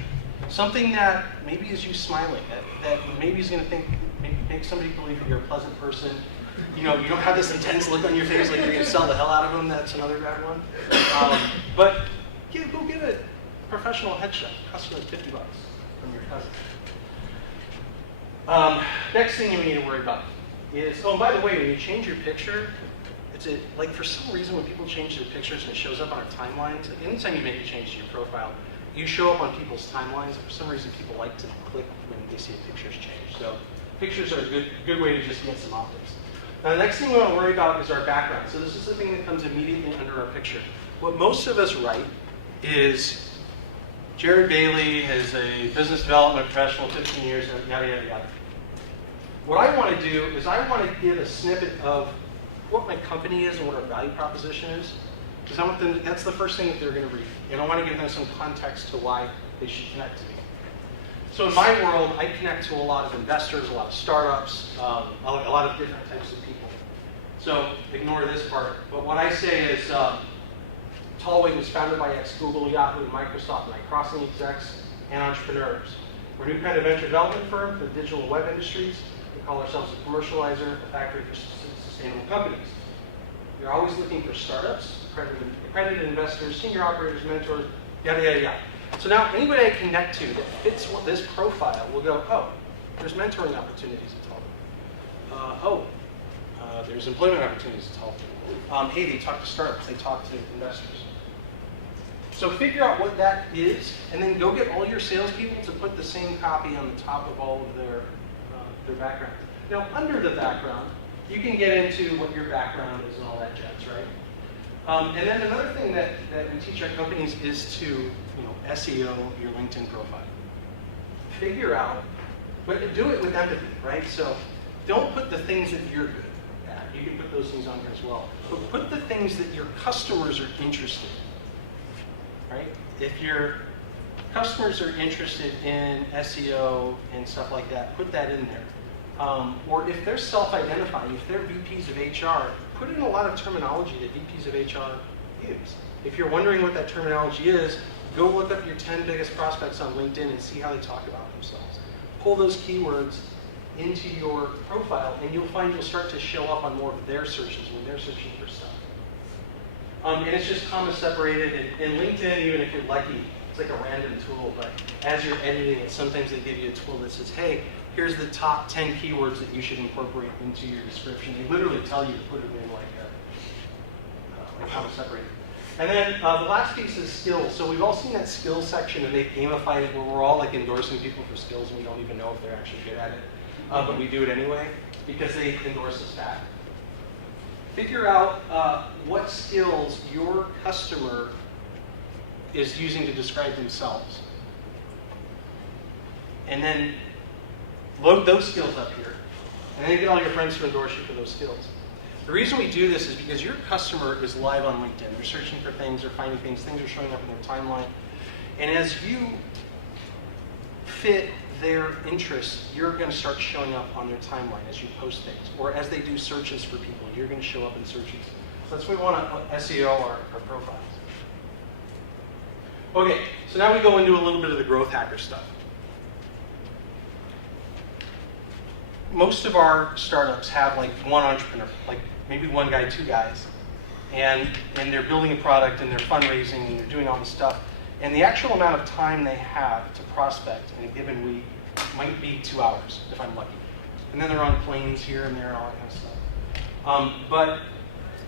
Something that maybe is you smiling, that maybe is going to make somebody believe that you're a pleasant person. You know, you don't have this intense look on your face like you're going to sell the hell out of them. That's another bad one. But go get a professional headshot. It costs you like $50 from your cousin. Next thing you need to worry about is, oh, by the way, when you change your picture, like for some reason when people change their pictures and it shows up on our timelines, like anytime you make a change to your profile, you show up on people's timelines. For some reason, people like to click when they see a picture's changed. So pictures are a good way to just get some optics. Now, the next thing we want to worry about is our background. So this is the thing that comes immediately under our picture. What most of us write is, Jared Bailey is a business development professional, 15 years, yada, yada, yada. What I want to do is I want to give a snippet of what my company is and what our value proposition is. Because I want them, that's the first thing that they're going to read. And I want to give them some context to why they should connect to me. So in my world, I connect to a lot of investors, a lot of startups, a lot of different types of people. So ignore this part. But what I say is, Tallway was founded by ex-Google, Yahoo, and Microsoft Night Crossing execs and entrepreneurs. We're a new kind of venture development firm for the digital web industries. We call ourselves a commercializer, a factory for sustainable companies. We're always looking for startups, accredited investors, senior operators, mentors, yada, yada, yada. So now anybody I connect to that fits this profile will go, oh, there's mentoring opportunities at Tallway. There's employment opportunities at Tallway. Hey, they talk to startups, they talk to investors. So figure out what that is, and then go get all your salespeople to put the same copy on the top of all of their background. Now, under the background, you can get into what your background is and all that jazz, right? And then another thing that we teach our companies is to SEO your LinkedIn profile. Figure out, but do it with empathy, right? So don't put the things that you're good at. You can put those things on here as well. But put the things that your customers are interested in, right? If your customers are interested in SEO and stuff like that, put that in there. Or if they're self-identifying, if they're VPs of HR, put in a lot of terminology that VPs of HR use. If you're wondering what that terminology is, go look up your 10 biggest prospects on LinkedIn and see how they talk about themselves. Pull those keywords into your profile, and you'll find you'll start to show up on more of their searches when they're searching for stuff. And it's just comma separated. And LinkedIn, even if you're lucky, it's like a random tool, but as you're editing it, sometimes they give you a tool that says, hey, here's the top 10 keywords that you should incorporate into your description. They literally tell you to put it in like comma separated. And then the last piece is skills. So we've all seen that skills section, and they've gamified it where we're all like endorsing people for skills and we don't even know if they're actually good at it. But we do it anyway because they endorse us back. Figure out what skills your customer is using to describe themselves. And then load those skills up here. And then get all your friends to endorse you for those skills. The reason we do this is because your customer is live on LinkedIn. They're searching for things, they're finding things are showing up in their timeline. And as you fit their interests, you're going to start showing up on their timeline as you post things. Or as they do searches for people, you're going to show up in searches. So that's why we want to SEO our profiles. Okay, so now we go into a little bit of the growth hacker stuff. Most of our startups have like one entrepreneur, like maybe one guy, two guys, and they're building a product and they're fundraising and they're doing all this stuff. And the actual amount of time they have to prospect in a given week might be 2 hours, if I'm lucky. And then they're on planes here and there and all that kind of stuff. But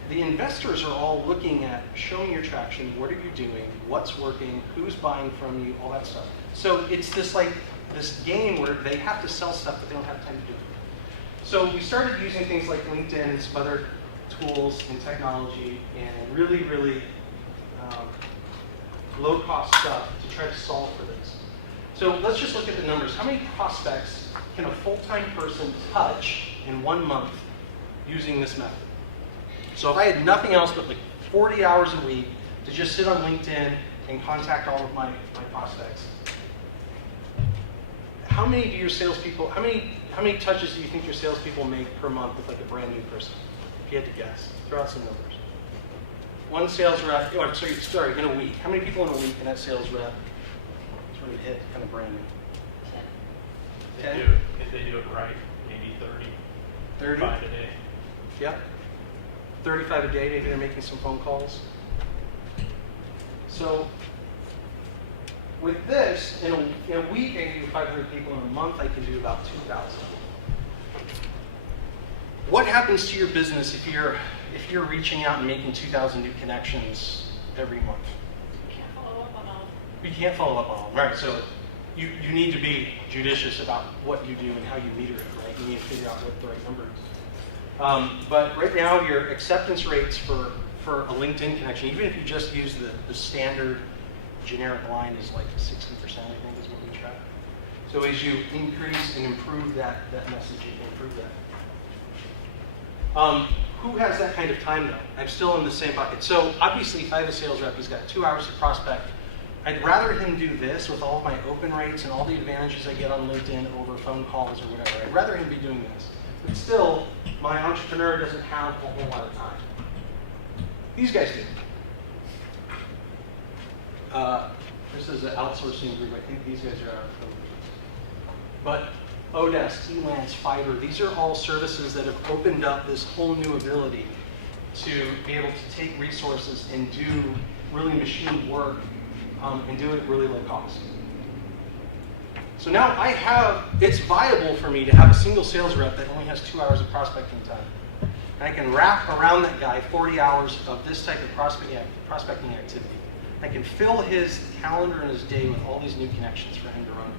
the investors are all looking at showing your traction, what are you doing, what's working, who's buying from you, all that stuff. So it's this game where they have to sell stuff but they don't have time to do it. So we started using things like LinkedIn and some other tools and technology and really, really low-cost stuff to try to solve for this. So let's just look at the numbers. How many prospects can a full-time person touch in 1 month using this method? So if I had nothing else but like 40 hours a week to just sit on LinkedIn and contact all of my prospects, how many touches do you think your salespeople make per month with like a brand new person? If you had to guess, throw out some numbers. One sales rep, oh, sorry, in a week. How many people in a week can that sales rep sort of hit kind of brand new? If they do it right, maybe 30. 30? 5 a day. Yep. 35 a day, maybe they're making some phone calls. So with this, in a week I can do 500 people. In a month I can do about 2,000. What happens to your business if you're reaching out and making 2,000 new connections every month? You can't follow up on all. You can't follow up on them. Right, so you need to be judicious about what you do and how you meter it, right? You need to figure out what the right number is. But right now, your acceptance rates for a LinkedIn connection, even if you just use the standard generic line, is like 60%, I think is what we track. So as you increase and improve that messaging, improve that. Who has that kind of time though? I'm still in the same bucket. So obviously, if I have a sales rep, he's got 2 hours to prospect. I'd rather him do this with all of my open rates and all the advantages I get on LinkedIn over phone calls or whatever. I'd rather him be doing this. But still, my entrepreneur doesn't have a whole lot of time. These guys do. This is an outsourcing group. I think these guys are out of But Odesk, Elance, Fiverr, these are all services that have opened up this whole new ability to be able to take resources and do really machine work and do it at really low cost. So now it's viable for me to have a single sales rep that only has 2 hours of prospecting time. And I can wrap around that guy 40 hours of this type of prospecting activity. I can fill his calendar and his day with all these new connections for him to run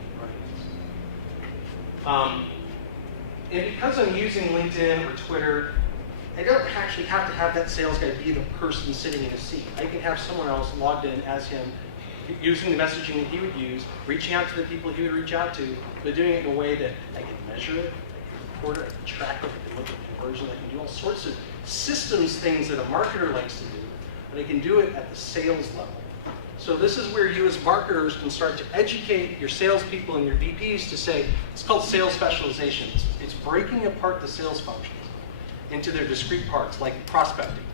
and because I'm using LinkedIn or Twitter, I don't actually have to have that sales guy be the person sitting in a seat. I can have someone else logged in as him, using the messaging that he would use, reaching out to the people he would reach out to, but doing it in a way that I can measure it, I can record it, I can track it, I can look at conversion, I can do all sorts of systems things that a marketer likes to do, but I can do it at the sales level. So this is where you as marketers can start to educate your salespeople and your VPs to say, it's called sales specialization. It's breaking apart the sales functions into their discrete parts, like prospecting,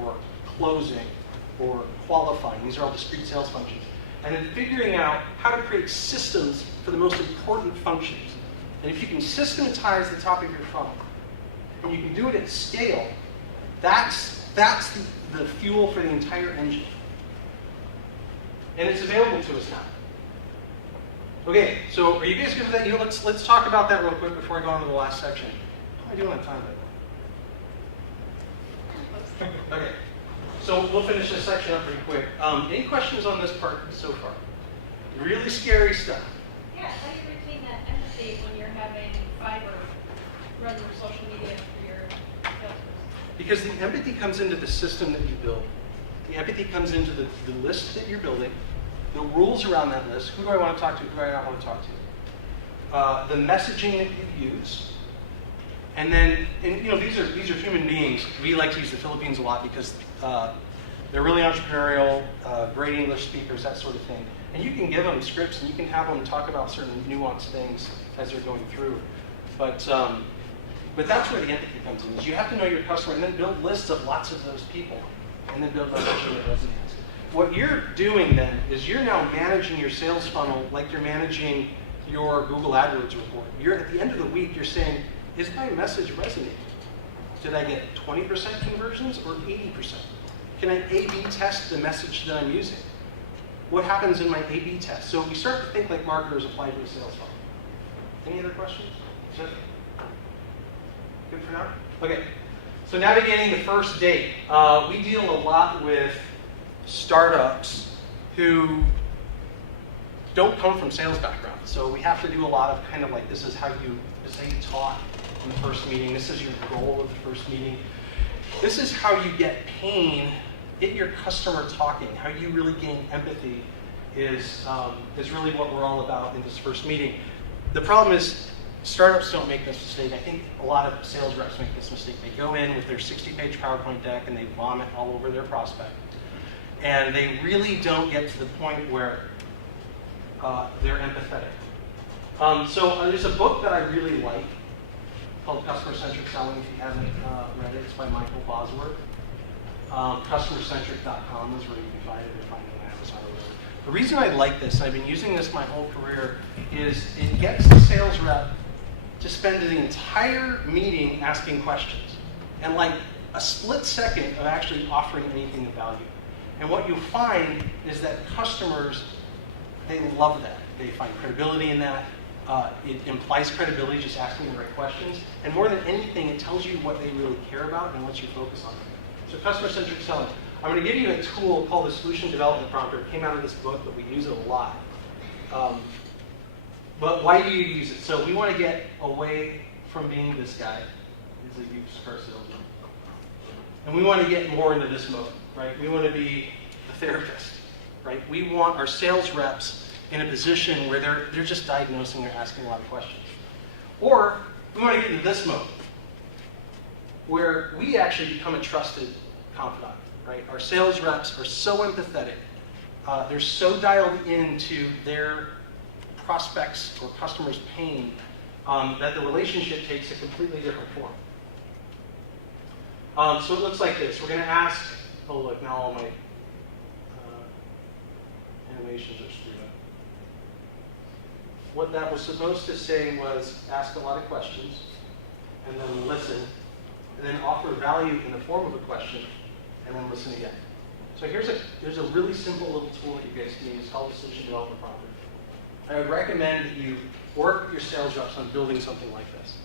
or closing, or qualifying. These are all discrete sales functions. And then figuring out how to create systems for the most important functions. And if you can systematize the top of your funnel, and you can do it at scale, that's the fuel for the entire engine. And it's available to us now. Okay, so are you guys good with that? Let's talk about that real quick before I go on to the last section. How am I doing on time right now? Okay, so we'll finish this section up pretty quick. Any questions on this part so far? Really scary stuff. Yeah, how do you retain that empathy when you're having Fiverr run your social media for your sales person? Because the empathy comes into the system that you build. The empathy comes into the list that you're building, the rules around that list. Who do I want to talk to? Who do I not want to talk to? The messaging that you use, and then, these are human beings. We like to use the Philippines a lot because they're really entrepreneurial, great English speakers, that sort of thing. And you can give them scripts and you can have them talk about certain nuanced things as they're going through. But that's where the empathy comes in. Is you have to know your customer and then build lists of lots of those people. And then build messaging that resonates. What you're doing then is you're now managing your sales funnel like you're managing your Google AdWords report. You're at the end of the week, you're saying, is my message resonating? Did I get 20% conversions or 80%? Can I A/B test the message that I'm using? What happens in my A/B test? So we start to think like marketers apply to a sales funnel. Any other questions? Is that good for now? Okay. So navigating the first date. We deal a lot with startups who don't come from sales backgrounds. So we have to do a lot of kind of like, this is how you talk in the first meeting. This is your goal of the first meeting. This is how you get get your customer talking. How you really gain empathy is really what we're all about in this first meeting. The problem is, startups don't make this mistake. I think a lot of sales reps make this mistake. They go in with their 60-page PowerPoint deck and they vomit all over their prospect. And they really don't get to the point where they're empathetic. So there's a book that I really like called Customer Centric Selling. If you haven't read it, it's by Michael Bosworth. CustomerCentric.com is where you can find it, or find it on Amazon or whatever. The reason I like this, I've been using this my whole career, is it gets the sales rep to spend the entire meeting asking questions, and like a split second of actually offering anything of value. And what you'll find is that customers, they love that. They find credibility in that. It implies credibility, just asking the right questions. And more than anything, it tells you what they really care about and lets you focus on it. So customer-centric selling. I'm going to give you a tool called the Solution Development Prompter. It came out of this book, but we use it a lot. But why do you use it? So we want to get away from being this guy. He's a used car salesman. And we want to get more into this mode, right? We want to be the therapist, right? We want our sales reps in a position where they're just diagnosing or asking a lot of questions. Or we want to get into this mode, where we actually become a trusted confidant, right? Our sales reps are so empathetic. They're so dialed into their prospects or customers' pain that the relationship takes a completely different form. So it looks like this. We're going to ask, oh look, now all my animations are screwed up. What that was supposed to say was ask a lot of questions, and then listen, and then offer value in the form of a question, and then listen again. So there's a really simple little tool that you guys can use called the Solution Development Prompter. I would recommend that you work with your sales reps on building something like this.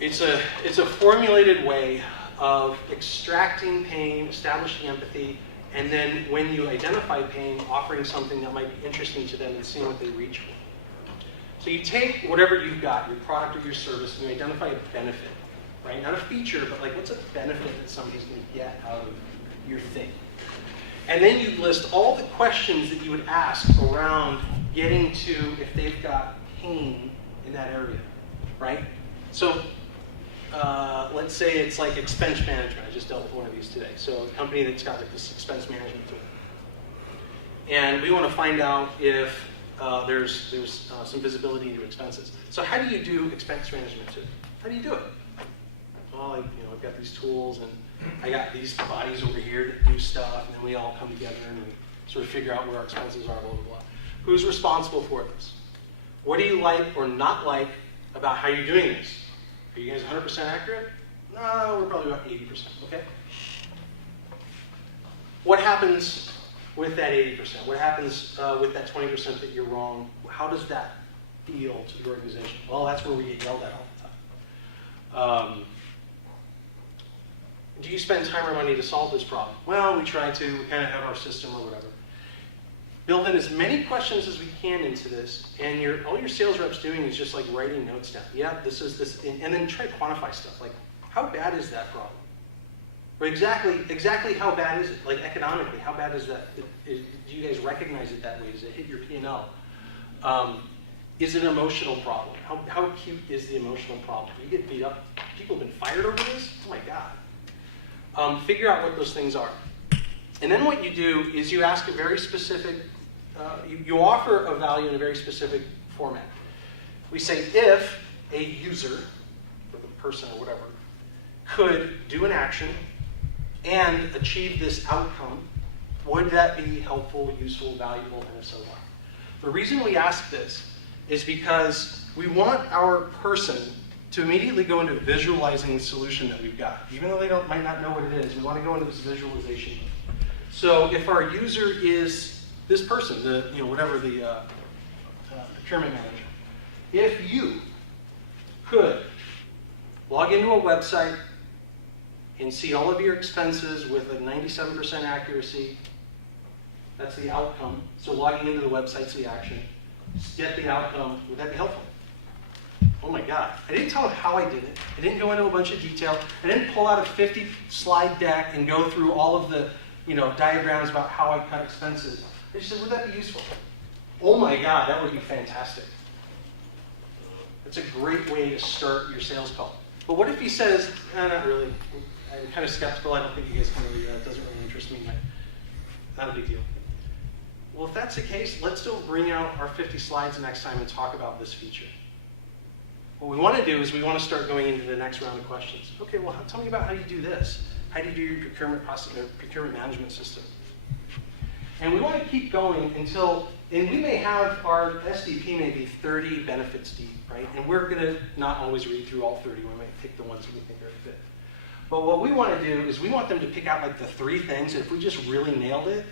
It's a formulated way of extracting pain, establishing empathy, and then when you identify pain, offering something that might be interesting to them and seeing what they reach for. So you take whatever you've got, your product or your service, and you identify a benefit, right? Not a feature, but like what's a benefit that somebody's going to get out of your thing. And then you list all the questions that you would ask around getting to if they've got pain in that area, right? So let's say it's like expense management. I just dealt with one of these today. So a company that's got like this expense management tool. And we want to find out if there's some visibility into expenses. So how do you do expense management too? How do you do it? Well, I've got these tools and I got these bodies over here that do stuff, and then we all come together and we sort of figure out where our expenses are, blah, blah, blah. Who's responsible for this? What do you like or not like about how you're doing this? Are you guys 100% accurate? No, we're probably about 80%, okay? What happens with that 80%? What happens with that 20% that you're wrong? How does that feel to the organization? Well, that's where we get yelled at all the time. Do you spend time or money to solve this problem? Well, we try to. We kind of have our system or whatever. Build in as many questions as we can into this, and all your sales reps doing is just like writing notes down. Yeah, this is this, and then try to quantify stuff. Like, how bad is that problem? Or exactly how bad is it? Like economically, how bad is that? Do you guys recognize it that way? Does it hit your P&L? Is it an emotional problem? How acute is the emotional problem? Do you get beat up? People have been fired over this? Oh my God. Figure out what those things are. And then what you do is you ask a very specific, you offer a value in a very specific format. We say if a user, or the person or whatever, could do an action and achieve this outcome, would that be helpful, useful, valuable, and if so, why? The reason we ask this is because we want our person to immediately go into visualizing the solution that we've got. Even though they might not know what it is, we want to go into this visualization. So if our user is this person, the procurement manager, if you could log into a website and see all of your expenses with a 97% accuracy, that's the outcome. So logging into the website's the action. Get the outcome. Would that be helpful? Oh my God. I didn't tell them how I did it. I didn't go into a bunch of detail. I didn't pull out a 50-slide deck and go through all of the diagrams about how I cut expenses. I just said, would that be useful? Oh my God, that would be fantastic. It's a great way to start your sales call. But what if he says, not really. I'm kind of skeptical. I don't think you guys can really, it doesn't really interest me. Not a big deal. Well, if that's the case, let's still bring out our 50 slides next time and talk about this feature. What we want to do is we want to start going into the next round of questions. Okay, well, tell me about how you do this. How do you do your procurement process, procurement management system? And we want to keep going until, and we may have our SDP maybe 30 benefits deep, right? And we're going to not always read through all 30. We might pick the ones that we think are a fit. But what we want to do is we want them to pick out like the 3 things. If we just really nailed it,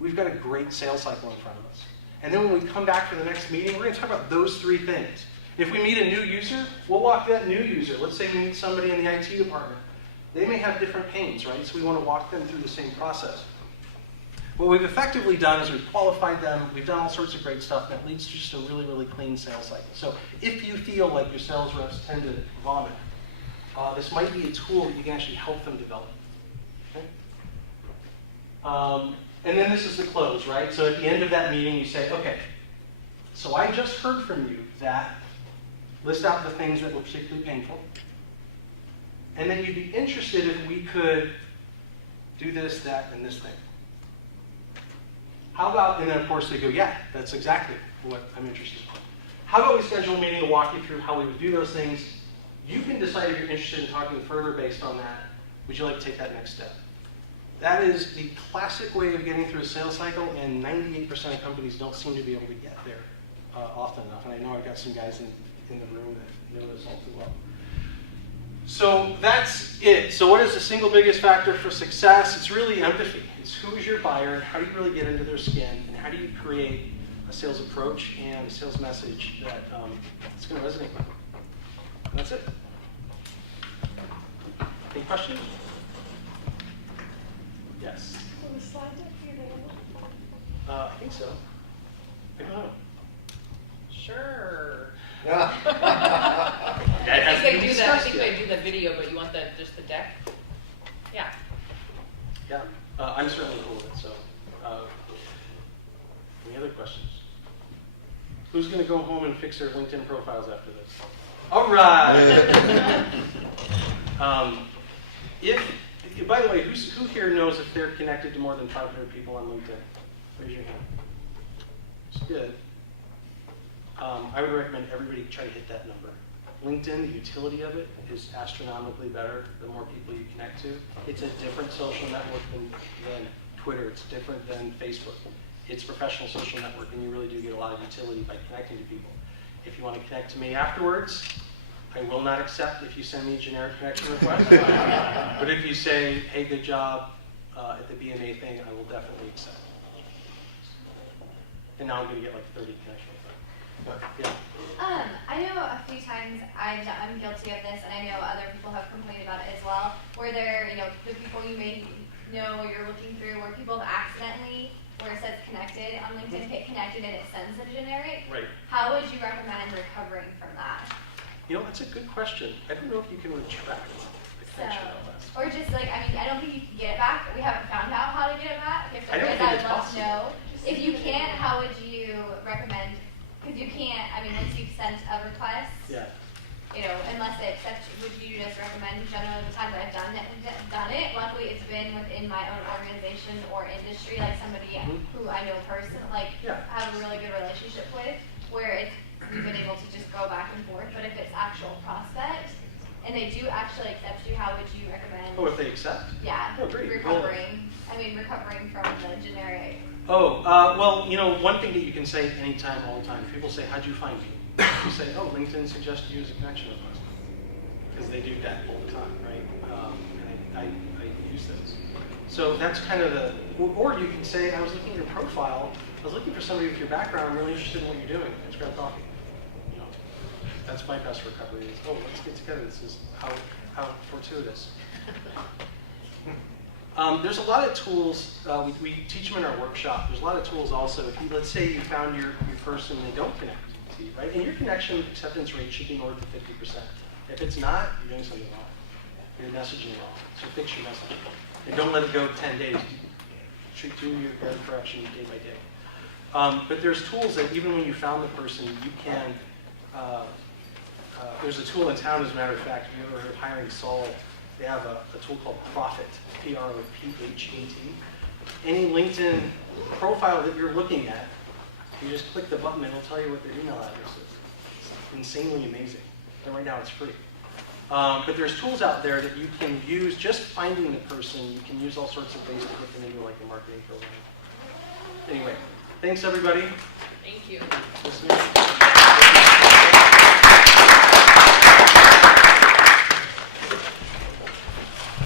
we've got a great sales cycle in front of us. And then when we come back for the next meeting, we're going to talk about those 3 things. If we meet a new user, we'll walk that new user. Let's say we meet somebody in the IT department. They may have different pains, right? So we want to walk them through the same process. What we've effectively done is we've qualified them, we've done all sorts of great stuff, and that leads to just a really, really clean sales cycle. So if you feel like your sales reps tend to vomit, this might be a tool that you can actually help them develop. Okay? And then this is the close, right? So at the end of that meeting, you say, okay, so I just heard from you that, list out the things that were particularly painful, and then you'd be interested if we could do this, that, and this thing. How about, and then of course they go, yeah, that's exactly what I'm interested in. How about we schedule a meeting to walk you through how we would do those things? You can decide if you're interested in talking further based on that. Would you like to take that next step? That is the classic way of getting through a sales cycle, and 98% of companies don't seem to be able to get there often enough. And I know I've got some guys in the room that know this all too well. So that's it. So what is the single biggest factor for success? It's really empathy. It's who's your buyer, how do you really get into their skin, and how do you create a sales approach and a sales message that it's going to resonate with them. And that's it. Any questions? Yes. Will the slide deck be available? I think so. I don't know. Sure. That I has think to be they do that. I discussed think yet. they do the video, but you want just the deck? Yeah. Yeah, I'm certainly cool with it. So, any other questions? Who's going to go home and fix their LinkedIn profiles after this? All right. By the way, who here knows if they're connected to more than 500 people on LinkedIn? Raise your hand. It's good. I would recommend everybody try to hit that number. LinkedIn, the utility of it is astronomically better the more people you connect to. It's a different social network than Twitter. It's different than Facebook. It's a professional social network, and you really do get a lot of utility by connecting to people. If you want to connect to me afterwards, I will not accept if you send me a generic connection request. But if you say, hey, good job at the BMA thing, I will definitely accept. And now I'm going to get like 30 connection requests. Yeah. I know a few times I'm guilty of this, and I know other people have complained about it as well, where they're, the people you may know you're looking through, where people have accidentally, where it says connected on LinkedIn, hit connected and it sends a generic. Right. How would you recommend recovering from that? That's a good question. I don't know if you can retract the connection request. Or just like, I don't think you can get it back. We haven't found out how to get it back. If I there don't is, think I it's would love to possible. know. If you can't, how would you recommend? Because you can't, once you've sent a request, Yeah. Unless they accept, would you just recommend, generally the times I've done it, luckily it's been within my own organization or industry, like somebody who I know personally, have a really good relationship with, where we've been able to just go back and forth. But if it's actual prospect, and they do actually accept you, how would you recommend? Oh, if they accept? Yeah, Oh, great. recovering from the generic. Oh, well, one thing that you can say anytime, all the time, people say, how'd you find me? You say, oh, LinkedIn suggested you as a connection request. Because they do that all the time, right? And I use those. So that's kind of or you can say, I was looking at your profile, I was looking for somebody with your background, I'm really interested in what you're doing. Let's grab coffee. That's my best recovery is, oh, let's get together. This is how fortuitous. There's a lot of tools, we teach them in our workshop. There's a lot of tools also. Let's say you found your person and they don't connect to you, right? And your connection acceptance rate should be north of 50%. If it's not, you're doing something wrong. You're messaging wrong. So fix your message. And don't let it go 10 days. Do your correction day by day. But there's tools that even when you found the person, you can, there's a tool in town, as a matter of fact, if you ever heard of Hiring Sol, they have a tool called Prophet, P-R-O-P-H-A-T. Any LinkedIn profile that you're looking at, you just click the button and it'll tell you what their email address is. insanely amazing. And right now it's free. But there's tools out there that you can use, just finding the person, you can use all sorts of ways to get them into like the marketing program. Anyway, thanks everybody. Thank you. Listening.